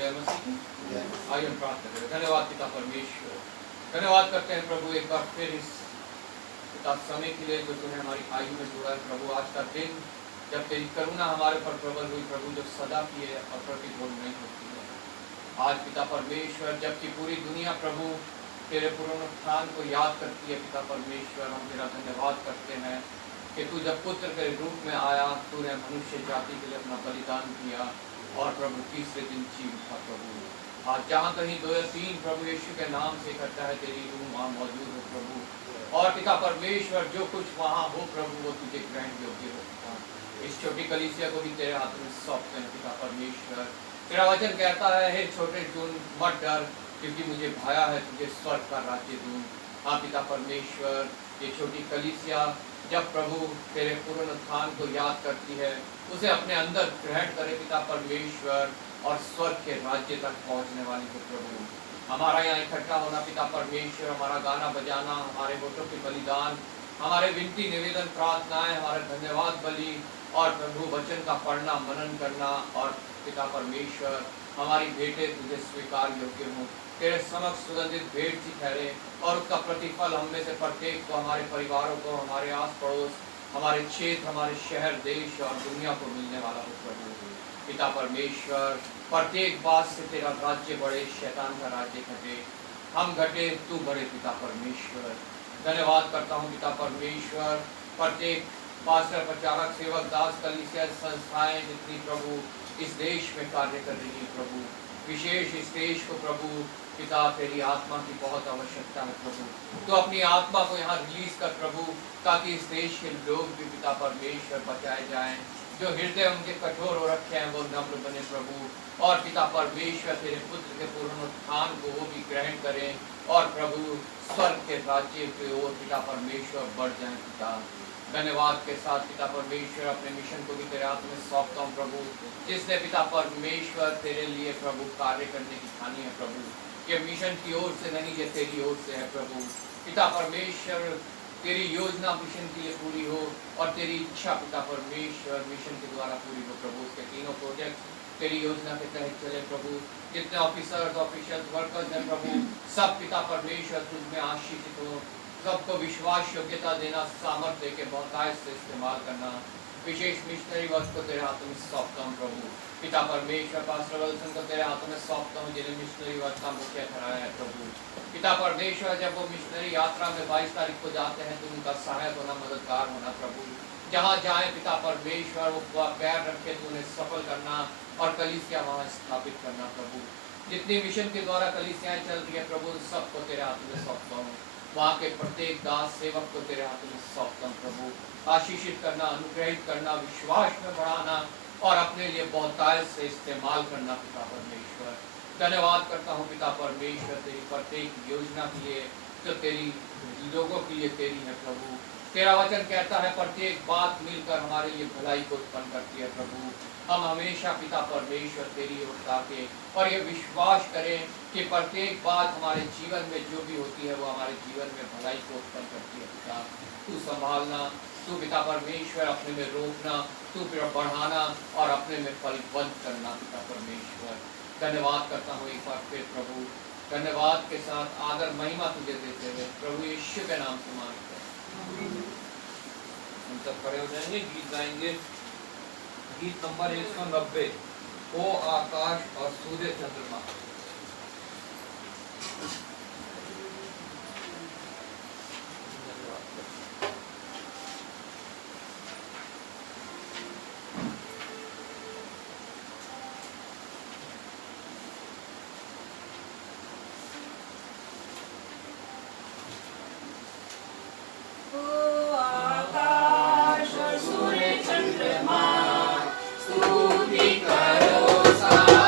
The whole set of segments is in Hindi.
जय मसीह की। आइए हम प्रार्थना करें। धन्यवाद पिता परमेश्वर, धन्यवाद करते हैं प्रभु एक बार फिर इस पिता समय के लिए जो तूने हमारी आयु में जोड़ा है प्रभु। आज का दिन जब तेरी करुणा हमारे पर प्रबल हुई प्रभु, जो सदा की है और प्रतिकूल नहीं होती है। आज पिता परमेश्वर जबकि पूरी दुनिया प्रभु तेरे पुनरुत्थान को याद करती है पिता परमेश्वर, हम तेरा धन्यवाद करते हैं कि तू जब पुत्र के रूप में आया, तूने मनुष्य जाति के लिए अपना बलिदान किया और प्रभु तीसरे दिन जी उठा प्रभु। आज जहाँ कहीं 2 या 3 प्रभु यीशु के नाम से इकट्ठा है, तेरी रूह वहाँ मौजूद हो प्रभु। और पिता परमेश्वर जो कुछ वहाँ हो प्रभु वो तुझे ग्रहण योग्य हो पिता। इस छोटी कलीसिया को भी तेरे हाथ में सौंपते हैं पिता परमेश्वर। तेरा वचन कहता है, हे छोटे चुन मत डर, क्योंकि मुझे भाया है तुझे स्वर्ग का राज्य दूं। हाँ पिता परमेश्वर, ये छोटी कलीसिया जब प्रभु तेरे पुनरुत्थान को याद करती है, उसे अपने अंदर ग्रहण करे पिता परमेश्वर, और स्वर्ग के राज्य तक पहुंचने वाली हो प्रभु। हमारा यहाँ इकट्ठा होना पिता परमेश्वर, हमारा गाना बजाना, हमारे वोटों के बलिदान, हमारे विनती निवेदन प्रार्थनाएं, हमारे धन्यवाद बलि और प्रभु वचन का पढ़ना मनन करना, और पिता परमेश्वर हमारी भेंटें तुझे स्वीकार योग्य हो, तेरे समक्ष सुगंधित भेंट सी ठहरे, और उसका प्रतिफल हम में से प्रत्येक को, हमारे परिवारों को, हमारे आस पड़ोस, हमारे क्षेत्र, हमारे शहर, देश और दुनिया को मिलने वाला हो प्रभु। पिता परमेश्वर प्रत्येक बात से तेरा राज्य बढ़े, शैतान का राज्य घटे, हम घटे तू बढ़े पिता परमेश्वर। धन्यवाद करता हूँ पिता परमेश्वर, प्रत्येक पास्टर, प्रचारक, सेवक, दास, कलीसिया, संस्थाएं जितनी प्रभु इस देश में कार्य कर रही है प्रभु, विशेष इस देश को प्रभु पिता तेरी आत्मा की बहुत आवश्यकता है प्रभु। तो अपनी आत्मा को यहाँ रिलीज कर प्रभु, ताकि इस देश के लोग भी पिता परमेश्वर बचाए जाएं, जो हृदय उनके कठोर हो रखे हैं वो नम्र बने प्रभु, और पिता परमेश्वर तेरे पुत्र के पुनरुत्थान को वो भी ग्रहण करें, और प्रभु स्वर्ग के राज्य की ओर पिता परमेश्वर बढ़ जाएं पिता। धन्यवाद के साथ पिता परमेश्वर अपने मिशन को भी तेरे हाथ में सौंपता हूँ प्रभु, जिसने पिता परमेश्वर तेरे लिए प्रभु कार्य करने की ठानी है प्रभु। ये मिशन की ओर से नहीं, ये तेरी ओर से है प्रभु। पिता परमेश्वर तेरी योजना मिशन के लिए पूरी हो, और तेरी इच्छा पिता परमेश्वर मिशन के द्वारा पूरी हो प्रभु। उसके तीनों प्रोजेक्ट तेरी योजना के तहत चले प्रभु। जितने ऑफिसर्स, ऑफिशियल्स, वर्कर्स हैं प्रभु, सब पिता परमेश्वर तुझ में आशीषित हो, सबको विश्वास योग्यता देना, सामर्थ्य के बहुतायत से इस्तेमाल करना। विशेष मिशनरी वर्क को तेरे हाथों में सौंपता हूँ प्रभु। पिता परमेश्वर पास्टर विल्सन को तेरे हाथों में सौंपता हूँ, जिन्हें मिशनरी वर्क का मुख्य ठहराया है प्रभु। पिता परमेश्वर जब वो मिशनरी यात्रा में 22 तारीख को जाते हैं, तो उनका सहायक होना, मददगार होना प्रभु। जहाँ जाए पिता परमेश्वर वो पैर रखे तो उन्हें सफल करना, और कलीसिया वहाँ स्थापित करना प्रभु। जितनी मिशन के द्वारा कलीसियाएं चल रही है प्रभु, सबको तेरे हाथों में सौंपता हूँ। वहाँ के प्रत्येक दास सेवक को तेरे हाथों में सौंपता हूँ प्रभु। आशीषित करना, अनुग्रहित करना, विश्वास में बढ़ाना, और अपने लिए बहुतायत से इस्तेमाल करना पिता परमेश्वर। धन्यवाद करता हूँ पिता परमेश्वर तेरी प्रत्येक योजना के लिए, जो तेरी लोगों के लिए तेरी है प्रभु। तेरा वचन कहता है प्रत्येक बात मिलकर हमारे लिए भलाई को उत्पन्न करती है प्रभु। हम हमेशा पिता परमेश्वर तेरी ओर ताके, और ये विश्वास करें कि प्रत्येक बात हमारे जीवन में जो भी होती है वो हमारे जीवन में भलाई को उत्पन्न करती है पिता। तू संभालना, तू पिता परमेश्वर अपने में रोकना, तू बढ़ाना, और अपने में फलवंत करना पिता परमेश्वर। धन्यवाद करता हूँ एक बार फिर प्रभु। धन्यवाद के साथ आदर महिमा तुझे देते हुए प्रभु यीशु के नाम से मांगते हैं। हम सब खड़े हो जाएंगे, गीत गाएंगे। गीत नंबर 190, ओ आकाश और सूर्य चंद्रमा। स्तुति करो सारा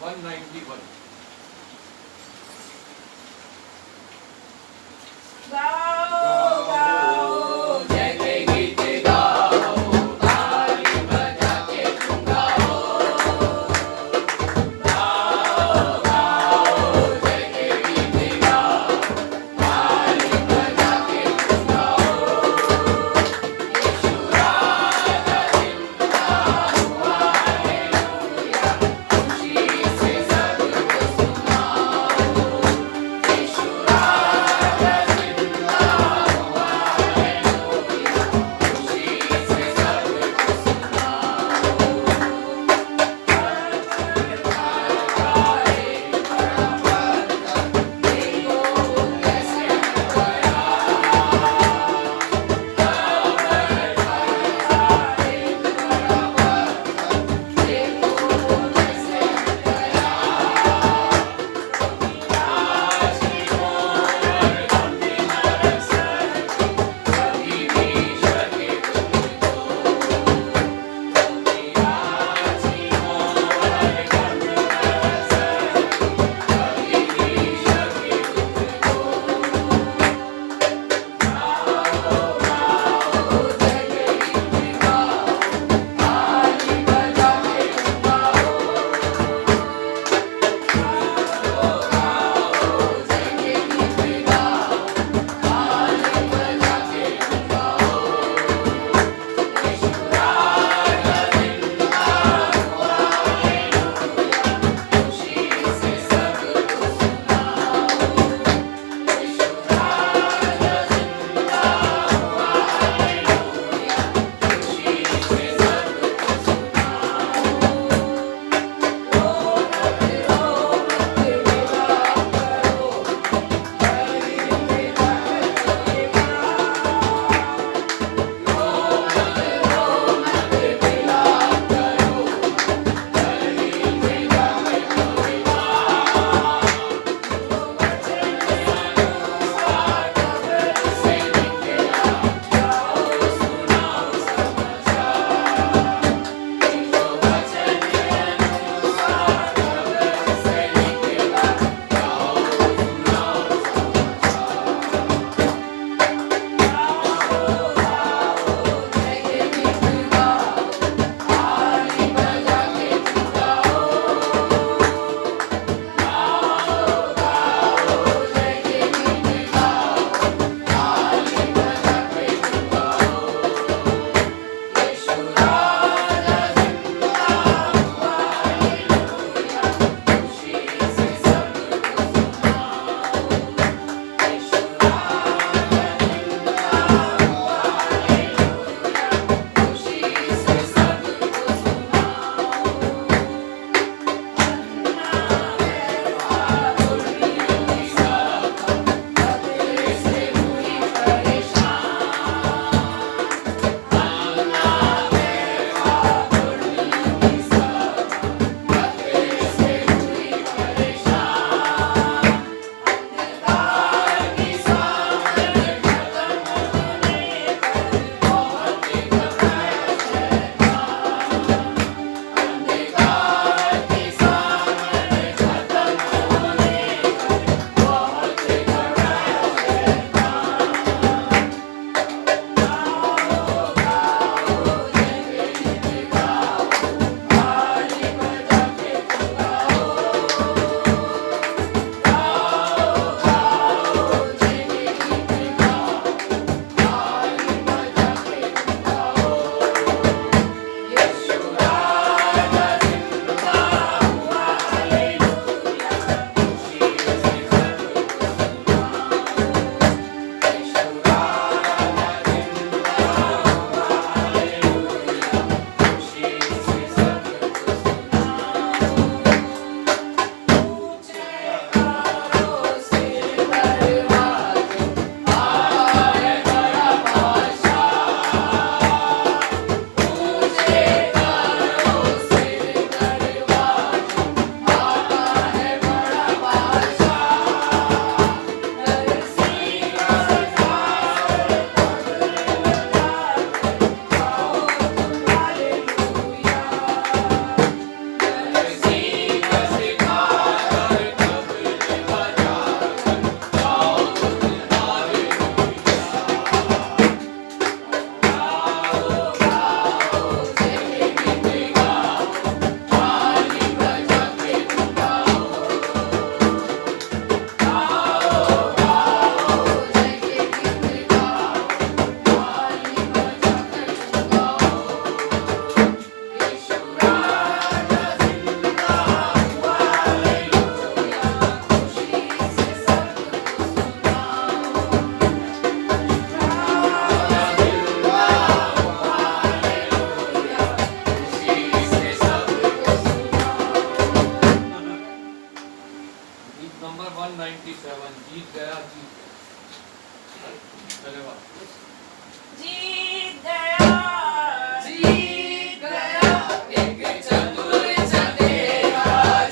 191 गाओ गाओ जय के गीत गाओ, ताली बजा के तुम गाओ। गाओ गाओ जय के गीत गाओ, ताली बजा के तुम गाओ। यीशु राजा जिंदा हुआ, हालेलुया, खुशी से सबको सुनाओ। यीशु राजा जिंदा नंबर 197 जीत गया धन्यवाद। जीत गया जीत गया एक चतुर चंदेरा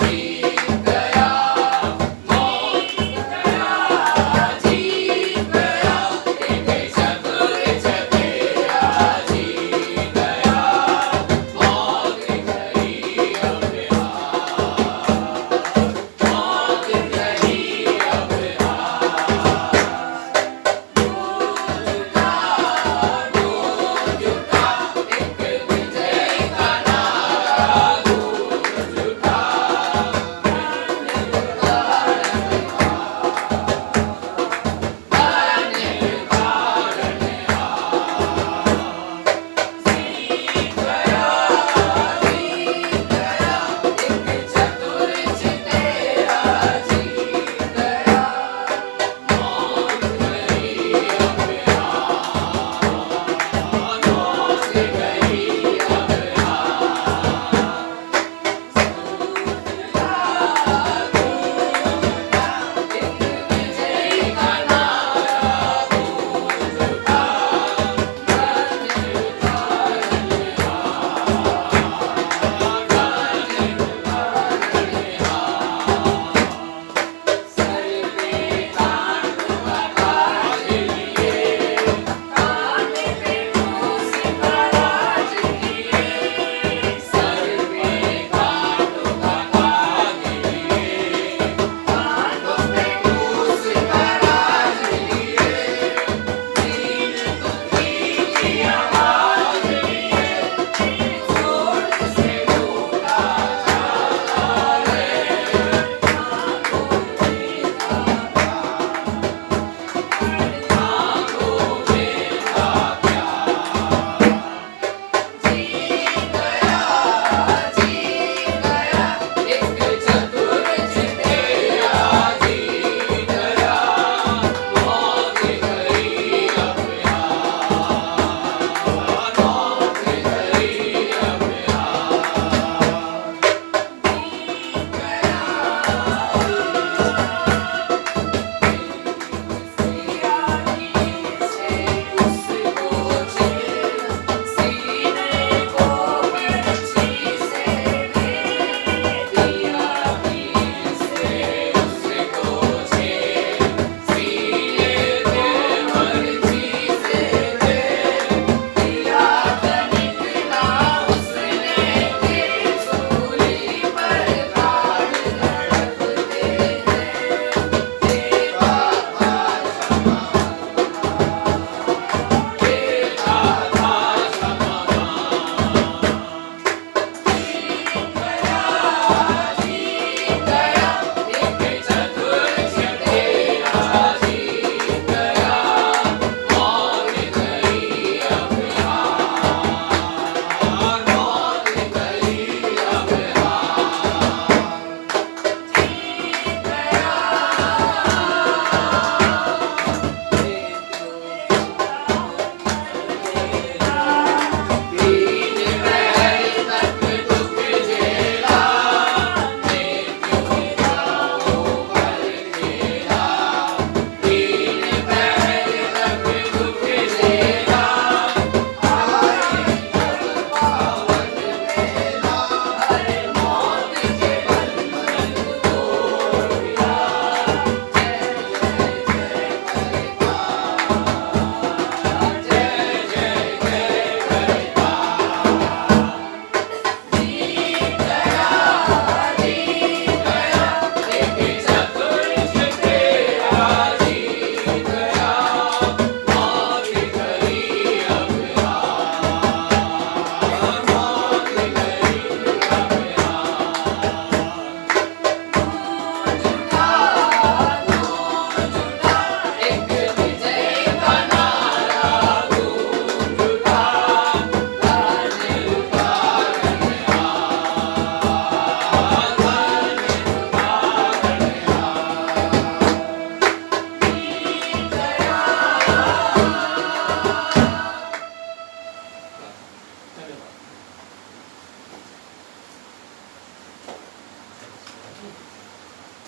जीत गया जीत गया जीत गया एक चतुर चंदेरा जीत गया मौत गई अब मौत गई अब दूध का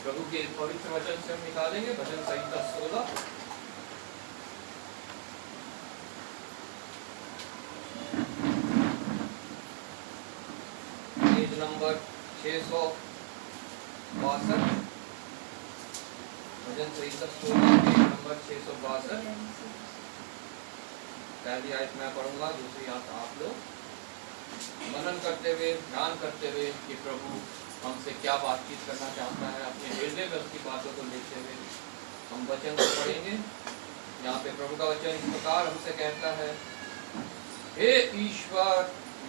प्रभु के पवित्र वचन से हम निकालेंगे भजन संहिता 16 पेज नंबर 662, भजन संहिता 16 पेज नंबर 662। पहली आयत मैं पढ़ूंगा, दूसरी आयत आप लोग मनन करते हुए, ध्यान करते हुए कि प्रभु हमसे क्या बातचीत करना चाहता है, अपने हृदय में उसकी बातों को लेते हुए हम वचन को पढ़ेंगे। यहाँ पे प्रभु का वचन इस प्रकार हमसे कहता है, हे ईश्वर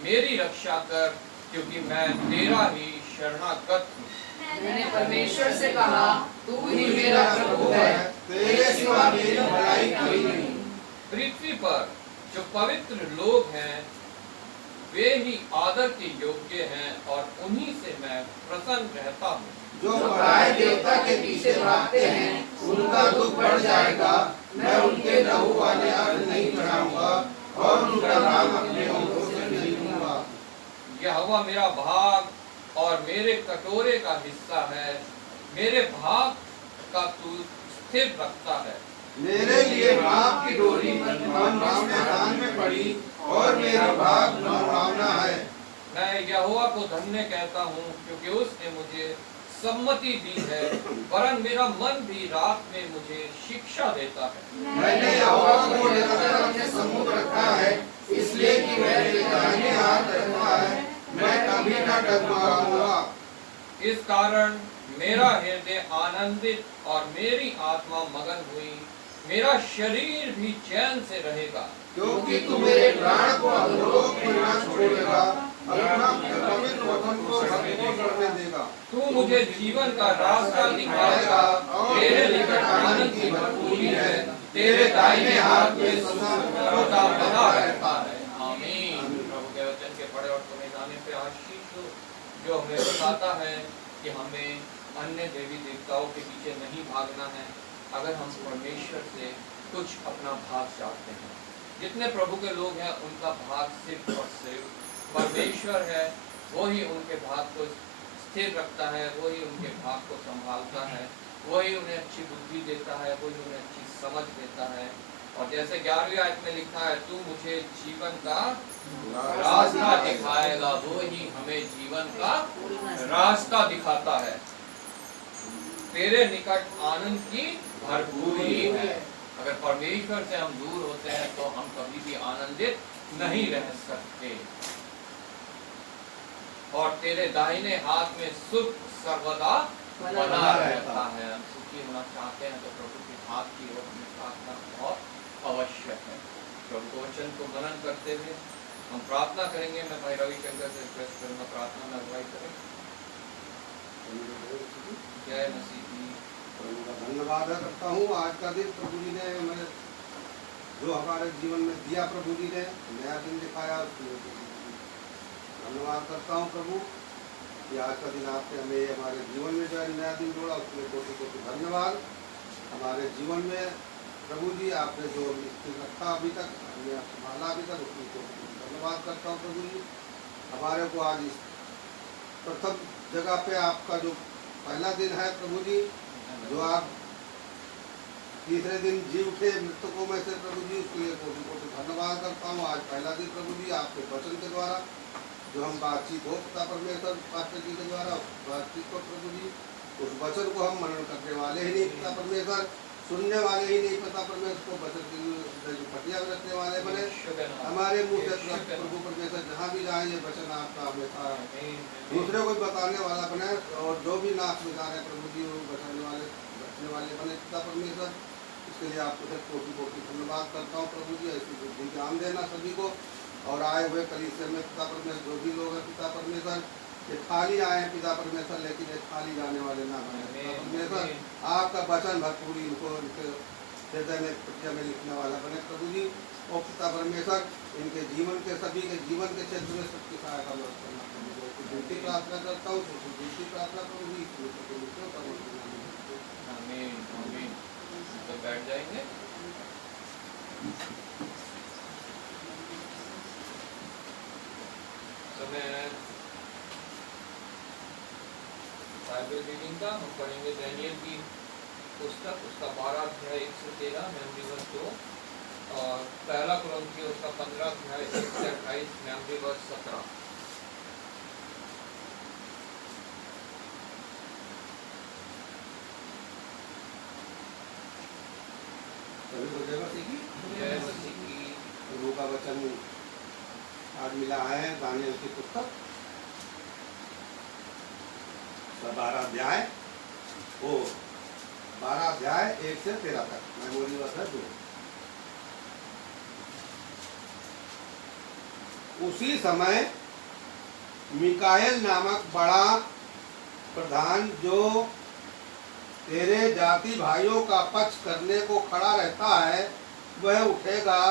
मेरी रक्षा कर, क्योंकि मैं तेरा ही शरणागत हूँ। मैंने परमेश्वर से कहा, तू ही मेरा प्रभु है, तेरे सिवा मेरी भलाई कोई नहीं। पृथ्वी पर जो पवित्र लोग हैं वे ही आदर के योग्य हैं और उन्हीं से मैं प्रसन्न रहता हूँ। जो पराये देवता के पीछे भागते हैं उनका दुख बढ़ जाएगा। मैं उनके लहू वाले अन्न नहीं चढ़ाऊंगा और उनका नाम अपने होठों से नहीं लूंगा। यहोवा मेरा भाग और मेरे कटोरे का हिस्सा है, मेरे भाग का तू स्थिर रखता है। मेरे लिए पाप की डोरी मनभावने दान में पड़ी और मेरा भाग मनभावना है। मैं यहोवा को धन्य कहता हूँ, क्योंकि उसने मुझे सम्मति दी है, वरन मेरा मन भी रात में मुझे शिक्षा देता है। मैंने यहोवा को निरंतर अपने सम्मुख रखा है, इसलिए कि मेरे दाहिने हाथ रखता है, मैं कभी न डगमगाऊंगा। इस कारण मेरा हृदय आनंदित और मेरी आत्मा मगन हुई, मेरा शरीर भी चैन से रहेगा। क्योंकि तू मेरे प्राण को अधोलोक में न छोड़ेगा, अपना पवित्र वचन को सबको करने देगा। तू मुझे जीवन का रास्ता दिखाएगा, तेरे निकट आनंद की भरपूरी है, तेरे दाहिने हाथ में सदा बना रहता है। आमीन। प्रभु के वचन के पढ़े और सुने जाने पे आशीष हो, जो हमें बताता है कि हमें अन्य देवी देवताओं के पीछे नहीं भागना है। अगर हम परमेश्वर से कुछ अपना भाग चाहते हैं, जितने प्रभु के लोग हैं उनका भाग सिर्फ और सिर्फ परमेश्वर है। वो ही उनके भाग को स्थिर रखता है, वो ही उनके भाग को संभालता है, वही उन्हें अच्छी बुद्धि देता है, वही उन्हें अच्छी समझ देता है। और जैसे 11वीं आयत में लिखा है, तू मुझे जीवन का रास्ता दिखाएगा, वो ही हमें जीवन का रास्ता दिखाता है। तेरे निकट आनंद की भरपूरी है। अगर परमेश्वर से हम दूर होते हैं तो हम कभी भी आनंदित नहीं रह सकते। और तेरे दाहिने हाथ में सुख सर्वदा बना रहता है। हम सुखी होना चाहते हैं तो प्रभु के हाथ की ओर हमें प्रार्थना बहुत आवश्यक है। प्रभु के वचन को मनन करते हुए हम प्रार्थना करेंगे। मैं भाई रविशंकर से रिक्वेस्ट करूंगा प्रार्थना में अगुवाई करें। जय मसीह की। प्रभु का धन्यवाद करता हूँ। आज का दिन प्रभु जी ने हमें जो हमारे जीवन में दिया, प्रभु जी ने नया दिन दिखाया, धन्यवाद करता हूँ प्रभु कि आज का दिन आपने हमें हमारे जीवन में जो है नया दिन जोड़ा, उसमें कोटि कोटि धन्यवाद। हमारे जीवन में प्रभु जी आपने जो स्थिर रखा अभी तक, हमने संभाला अभी तक, उसमें कोटि कोटि धन्यवाद करता हूँ प्रभु जी। हमारे को आज इस प्रथम जगह पे आपका जो पहला दिन है प्रभु जी, जो आप तीसरे दिन जी उठे मृतकों में से प्रभु जी, उसके लिए कोटि कोटि धन्यवाद करता हूँ। आज पहला दिन प्रभु जी आपके वचन के द्वारा जो हम बातचीत हो पिता परमेश्वर पास्टर जी के द्वारा बातचीत को प्रभु जी, उस वचन को हम मनन करने वाले ही नहीं पिता परमेश्वर, सुनने वाले ही नहीं पिता परमेश्वर को वचन की पटिया में रखने वाले बने। हमारे मुँह से प्रभु परमेश्वर जहाँ भी जाए ये वचन आपका हमेशा दूसरे को बताने वाला बने, और जो भी नाश में जा रहे प्रभु जी वो बचाने वाले रखने वाले बने पिता परमेश्वर। इसके लिए आपको सिर्फ कोटि कोटि धन्यवाद करता हूँ प्रभु जी। ऐसी बुद्धि ज्ञान देना सभी को, और आए हुए कलीसिया में पिता परमेश्वर जो भी लोग हैं पिता परमेश्वर, ये खाली आए हैं पिता परमेश्वर, लेकिन ये खाली जाने वाले ना बने पिता परमेश्वर। आपका वचन भरपूरी इनको इनके हृदय में पटिया में लिखने वाला बने प्रभु जी। और पिता परमेश्वर इनके जीवन के सभी के जीवन के क्षेत्र में सबकी सहायता मदद करना प्रभु जी। विनती प्रार्थना करता हूँ, विनती प्रार्थना प्रभु जी। आमीन आमीन। तो बैठ जाएंगे। समय बाइबल रीडिंग आइंदा हम पढ़ेंगे दानियल की पुस्तक, उसका 12 अध्याय 1 से 13 मेमोरी वर्स 2, और पहला कुरिन्थियों उसका 15 अध्याय 1 से 28 मेमोरी वर्स 17। सभी को जय मसीह की। जय मसीह की। प्रभु का वचन आज मिला है दानियल की पुस्तक 12 अध्याय 1 से 13 तक मेमोरी वर्स है 2। उसी समय मिकाएल नामक बड़ा प्रधान, जो तेरे जाति भाइयों का पक्ष करने को खड़ा रहता है, वह उठेगा।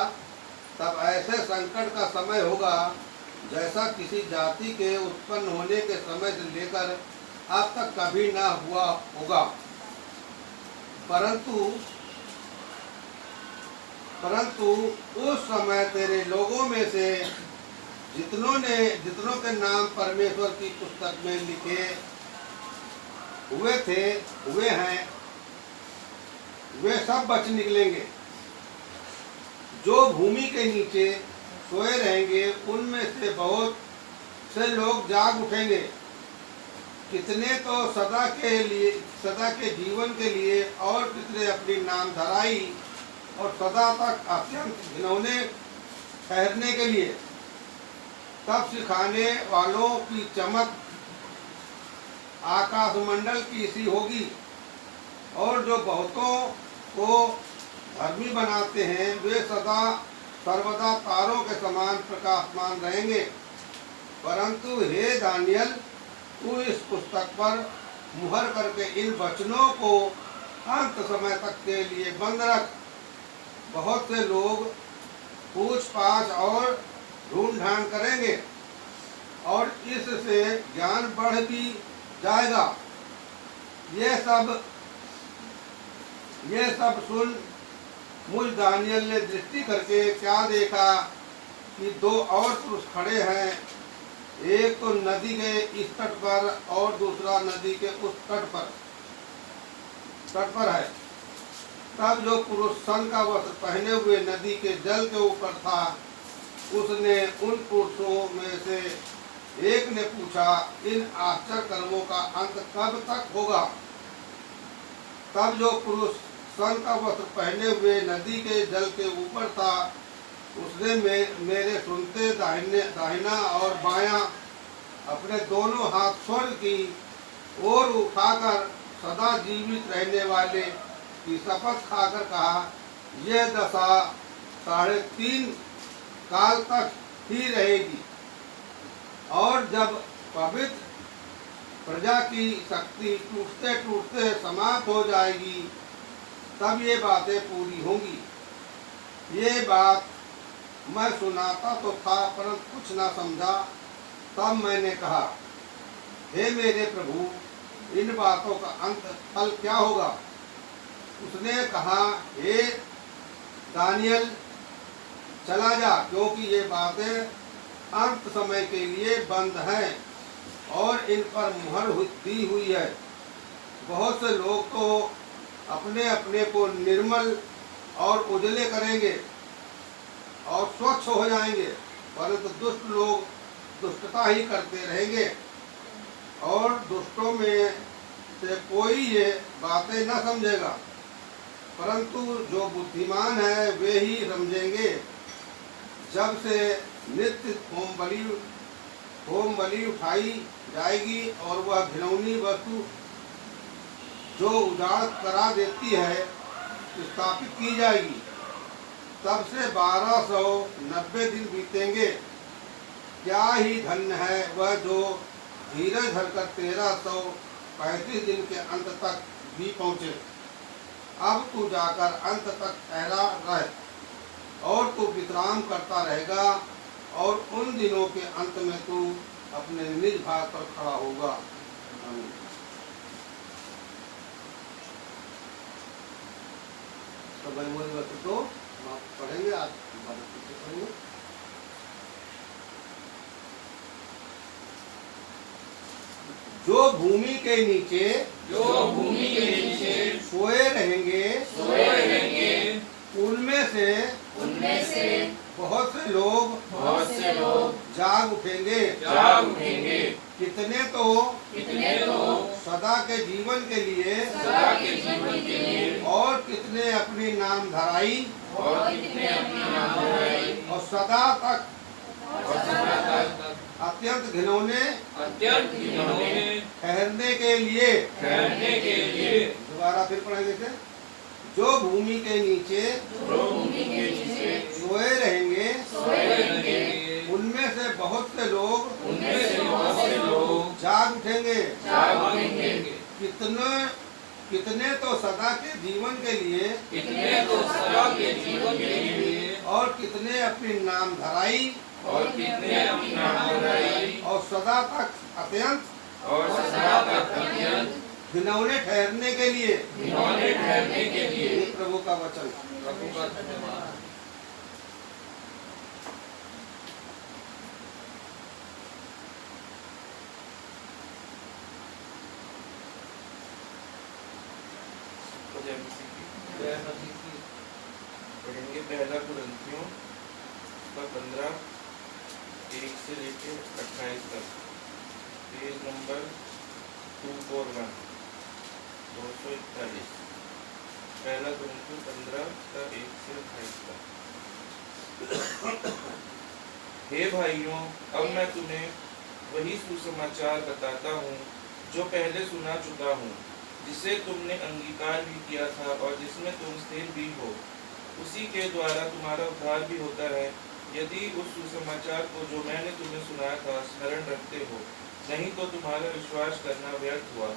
तब ऐसे संकट का समय होगा जैसा किसी जाति के उत्पन्न होने के समय से लेकर अब तक कभी ना हुआ होगा। परंतु उस समय तेरे लोगों में से जितनों के नाम परमेश्वर की पुस्तक में लिखे हुए हैं, वे सब बच निकलेंगे। जो भूमि के नीचे सोए रहेंगे, उनमें से बहुत से लोग जाग उठेंगे। कितने तो सदा के जीवन के लिए, और कितने अपनी नाम धराई और सदा तक अत्यंत घिनौने ठहरने के लिए। तब सिखाने वालों की चमक आकाशमंडल की सी होगी, और जो बहुतों को धर्मी बनाते हैं, वे सर्वदा तारों के समान प्रकाशमान रहेंगे। परंतु हे दानियल, तू इस पुस्तक पर मुहर करके इन वचनों को अंत समय तक के लिए बंद रख। बहुत से लोग पूछ-पाछ और ढूंढ-ढांड करेंगे, और इससे ज्ञान बढ़ भी जाएगा। ये सब सुन मुझ दानियल ने दृष्टि करके क्या देखा कि 2 और पुरुष खड़े हैं, एक तो नदी के इस तट पर और दूसरा नदी के उस तट पर है। तब जो पुरुष सन का वस्त्र पहने हुए नदी के जल के ऊपर था, उसने उन पुरुषों में से एक ने पूछा, इन आश्चर्य कर्मों का अंत कब तक होगा? तब जो पुरुष सन का वस्त्र पहने हुए नदी के जल के ऊपर था, उसने मेरे सुनते दाहिना और बायां अपने दोनों हाथ स्वर्ग की ओर उठाकर सदा जीवित रहने वाले की शपथ खाकर कहा, यह दशा 3.5 काल तक ही रहेगी। और जब पवित्र प्रजा की शक्ति टूटते टूटते समाप्त हो जाएगी, तब ये बातें पूरी होंगी। ये बात मैं सुनाता तो था, परंतु कुछ ना समझा। तब मैंने कहा, हे मेरे प्रभु, इन बातों का अंत फल क्या होगा? उसने कहा, हे दानियल, चला जा, क्योंकि ये बातें अंत समय के लिए बंद हैं और इन पर मुहर दी हुई है। बहुत से लोग तो अपने अपने को निर्मल और उजले करेंगे और स्वच्छ हो जाएंगे, परंतु दुष्ट लोग दुष्टता ही करते रहेंगे, और दुष्टों में से कोई ये बातें न समझेगा। परंतु जो बुद्धिमान है वे ही समझेंगे। जब से नित्य होम बलि उठाई जाएगी और वह घिनौनी वस्तु जो उजाड़ करा देती है स्थापित की जाएगी, तब से 1290 दिन बीतेंगे। क्या ही धन्य है वह जो धीरज धरकर 1335 दिन के अंत तक भी पहुँचे। अब तू जाकर अंत तक ठहरा रह, और तू विश्राम करता रहेगा, और उन दिनों के अंत में तू अपने निज भाग पर खड़ा होगा। आमीन। तो मेमोरी वर्स 2 हम पढ़ेंगे, आज पढ़ेंगे। जो भूमि के नीचे जो भूमि के नीचे सोए रहेंगे सोए रहेंगे, उनमें से बहुत से लोग जाग उठेंगे। जाग उठेंगे। कितने तो सदा के जीवन के लिए सदा के जीवन के लिए और कितने अपनी नाम धराई और कितने अपनी नाम धराई और सदा तक और सदा तक अत्यंत घिनौने अत्यंत घिनौने ठहरने के लिए। ठहरने के लिए दोबारा फिर पढ़े देखें। जो भूमि के नीचे सोए रहेंगे सोए रहेंगे, उनमें से बहुत से लोग उनमें से बहुत से लोग जाग उठेंगे। जाग उठेंगे। कितने तो सदा के जीवन के लिए कितने तो सदा के जीवन के लिए और कितने अपनी नाम धराई और कितने अपनी नाम धराई और सदा तक अत्यंत और सदा तक अत्यंत घिनौने ठहरने के लिए। घिनौने ठहरने के लिए। ये प्रभु का वचन। प्रभु का धन्यवाद। जय मसीह की। पढ़ेंगे पहला कुरिन्थियों 15 1 से लेकर 28 तक, पेज नंबर 241 241। पहला कुरिन्थियों 15 का 1 से 28 तक। हे भाइयों, अब मैं तुम्हें वही सुसमाचार बताता हूँ जो पहले सुना चुका हूँ, जिसे तुमने अंगीकार भी किया था और जिसमें तुम स्थिर भी हो। उसी के द्वारा तुम्हारा उद्धार भी होता है, यदि उस सुसमाचार को जो मैंने तुम्हें सुनाया था स्मरण रखते हो, नहीं तो तुम्हारा विश्वास करना व्यर्थ हुआ।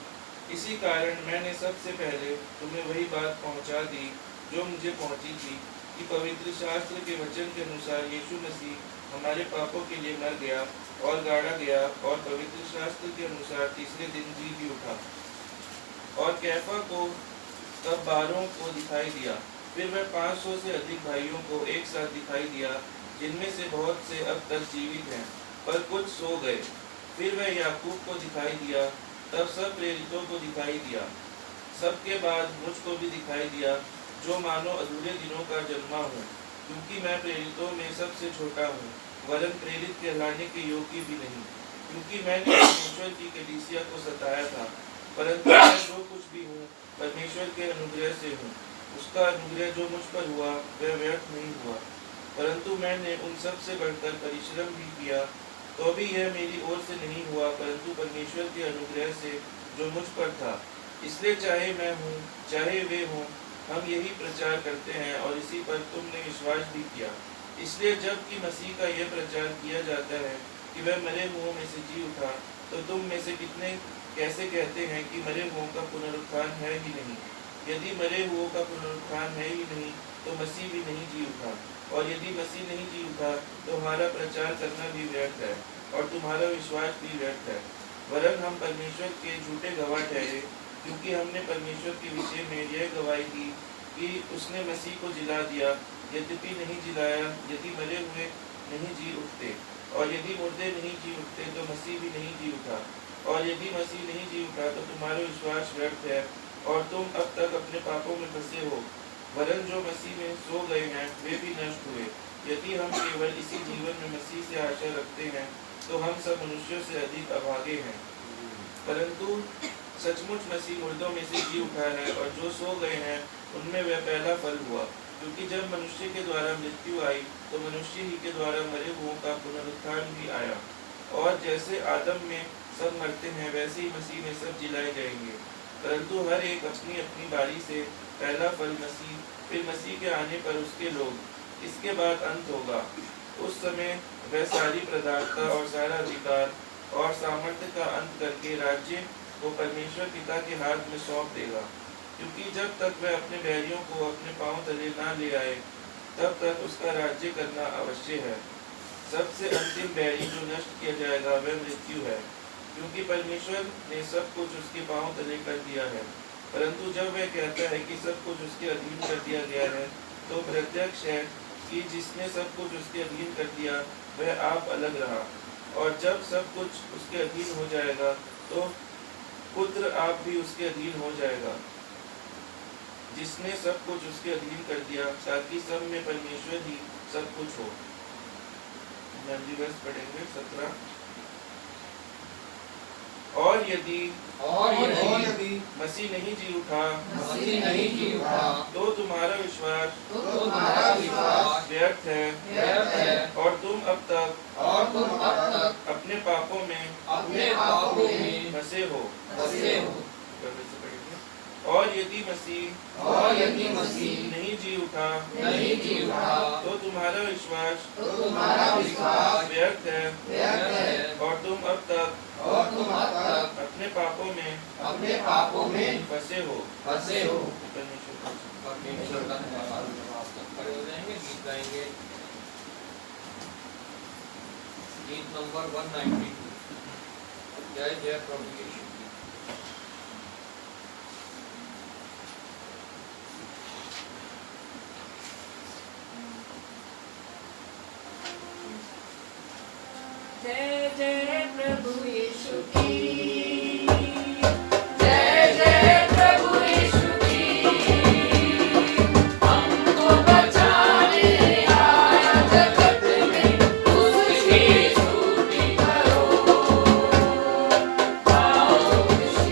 इसी कारण मैंने सबसे पहले तुम्हें वही बात पहुंचा दी जो मुझे पहुंची थी, कि पवित्र शास्त्र के वचन के अनुसार यीशु मसीह हमारे पापों के लिए मर गया और गाड़ा गया और पवित्र शास्त्र के अनुसार तीसरे दिन जी भी उठा। और कैफा को तब 12 को दिखाई दिया। फिर वह 500 से अधिक भाइयों को एक साथ दिखाई दिया, जिनमें से बहुत से अब तक जीवित हैं, पर कुछ सो गए। फिर वह याकूब को दिखाई दिया, तब सब प्रेरितों को दिखाई दिया। सबके बाद मुझको भी दिखाई दिया, जो मानो अधूरे दिनों का जन्मा हूँ, क्योंकि मैं प्रेरितों में सबसे छोटा हूँ, वरन प्रेरित कहलाने के योग्य भी नहीं, क्योंकि मैंने परमेश्वर की कलीसिया को सताया था। परंतु मैं जो कुछ भी हूँ परमेश्वर के अनुग्रह से हूँ। उसका अनुग्रह जो मुझ पर हुआ वह व्यर्थ नहीं हुआ, परंतु मैंने उन सब से बढ़कर परिश्रम भी किया, तो भी यह मेरी ओर से नहीं हुआ, परंतु परमेश्वर के अनुग्रह से जो मुझ पर था। इसलिए चाहे मैं हूँ चाहे वे हों, हम यही प्रचार करते हैं और इसी पर तुमने विश्वास भी किया। इसलिए जबकि मसीह का यह प्रचार किया जाता है कि वह मरे हुओं में से जी उठा, तो तुम में से कितने कैसे कहते हैं कि मरे हुओं का पुनरुत्थान है ही नहीं। यदि मरे हुओं का पुनरुत्थान है ही नहीं, तो मसीह भी नहीं जी उठा। और यदि मसीह नहीं जी उठा, तो हमारा प्रचार करना भी व्यर्थ है और तुम्हारा विश्वास भी व्यर्थ है। वरन हम परमेश्वर के झूठे गवाह ठहरे, क्योंकि हमने परमेश्वर के विषय में यह गवाही दी कि उसने मसीह को जिला दिया, यद्यपि नहीं जिलाया, यदि मरे हुए नहीं जी उठते। और यदि मुर्दे नहीं जी उठते, तो मसीह भी नहीं जी उठा। और यदि मसीह नहीं जी उठा, तो तुम्हारा विश्वास व्यर्थ है और तुम अब तक अपने पापों में फंसे हो। वरन जो मसीह में सो गए हैं वे भी नष्ट हुए। यदि हम केवल इसी जीवन में मसीह से आशा रखते हैं, तो हम सब मनुष्यों से अधिक अभागे हैं। परंतु सचमुच मसीह मुर्दों में से जी उठा है, और जो सो गए हैं उनमें वह पहला फल हुआ। क्योंकि जब मनुष्य के द्वारा मृत्यु आई, तो मनुष्य ही के द्वारा मरे हुओं का पुनरुत्थान भी आया। और जैसे आदम में सब मरते हैं, वैसे ही मसीह में सब जिलाए जाएंगे। परंतु हर एक अपनी अपनी बारी से, पहला फल मसीह, फिर मसीह के आने पर उसके लोग, इसके बाद अंत होगा। उस समय वह सारी प्रधानता और सारा अधिकार और सामर्थ्य का अंत करके राज्य को परमेश्वर पिता के हाथ में सौंप देगा। क्योंकि जब तक वह अपने बैरियों को अपने पांव तले ना ले आए, तब तक उसका राज्य करना अवश्य है। सबसे अंतिम बैरी जो नष्ट किया जाएगा वह मृत्यु है, क्योंकि परमेश्वर ने सब कुछ उसके पांव तले कर दिया है। परंतु जब वह कहता है कि सब कुछ उसके अधीन कर दिया गया है, तो प्रत्यक्ष है कि जिसने सब कुछ उसके अधीन कर दिया वह आप अलग रहा। और जब सब कुछ उसके अधीन हो जाएगा, तो पुत्र आप भी उसके अधीन हो जाएगा, जिसने सब कुछ उसके अधीन कर दिया, ताकि सब में परमेश्वर ही सब कुछ हो। मेमोरी वर्स पढ़ेंगे 17। और यदि मसीह नहीं जी उठा तो तुम्हारा विश्वास व्यर्थ है और तुम अब तक अपने पापों में फंसे हो। और यदि मसीह नहीं जी उठा तो तुम्हारा विश्वास व्यर्थ है और तुम अब तक अपने पापों में फंसे हो। परमेश्वर का धन्यवाद। खड़े हो जाएंगे, गीत गाएंगे। गीत नंबर 192, जय जय प्रभु यीशु। जय जय प्रभु यीशु की, जय जय प्रभु यीशु की, हमको बचाने आया जगत में, उसकी स्तुति करो, गाओ खुशी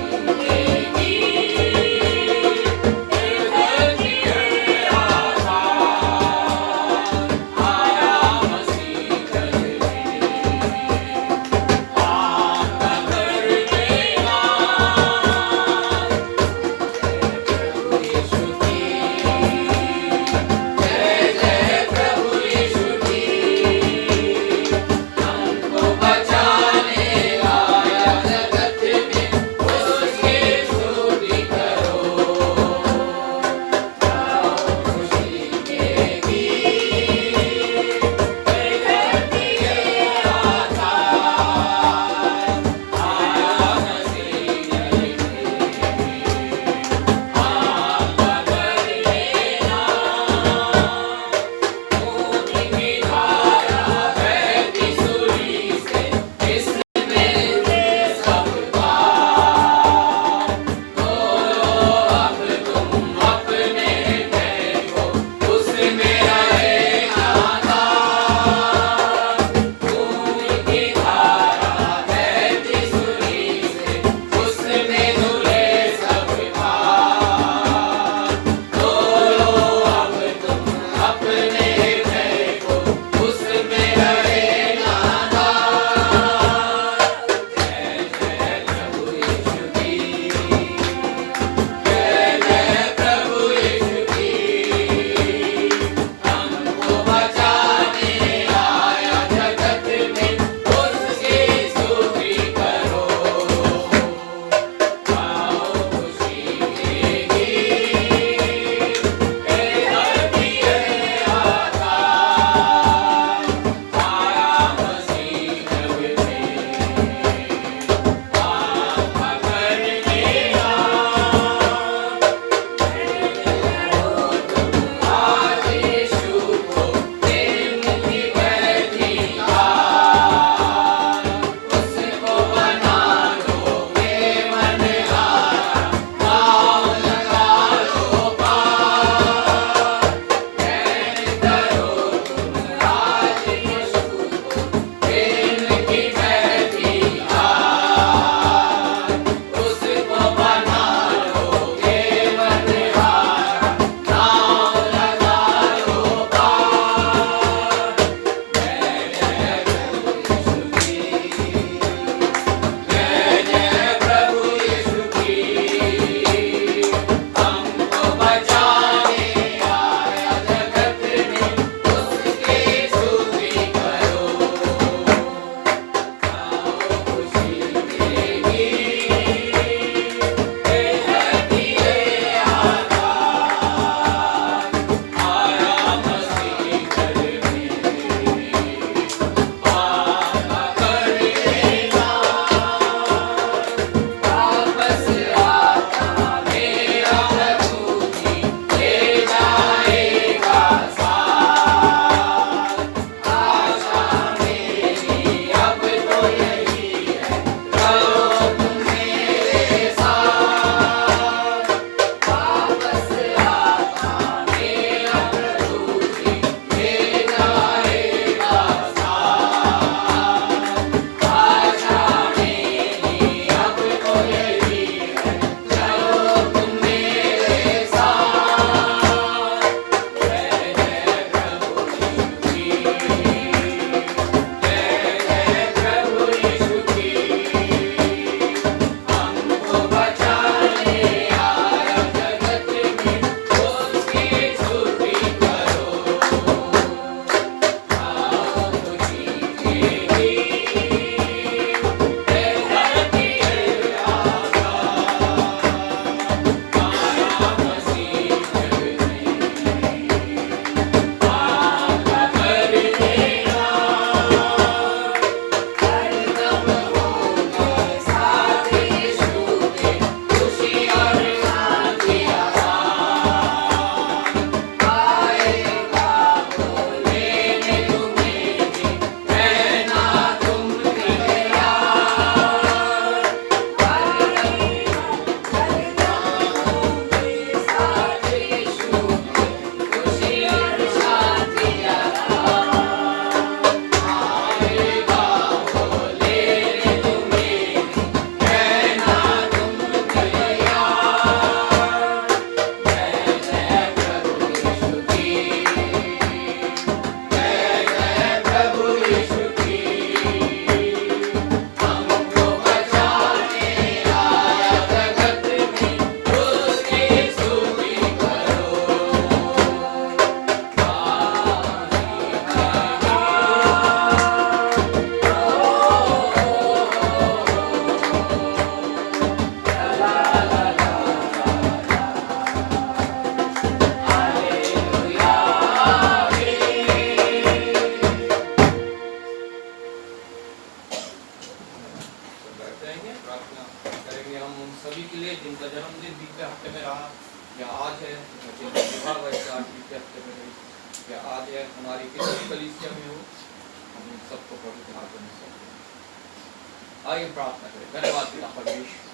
आइए हम प्रार्थना करें। धन्यवाद पिता परमेश्वर,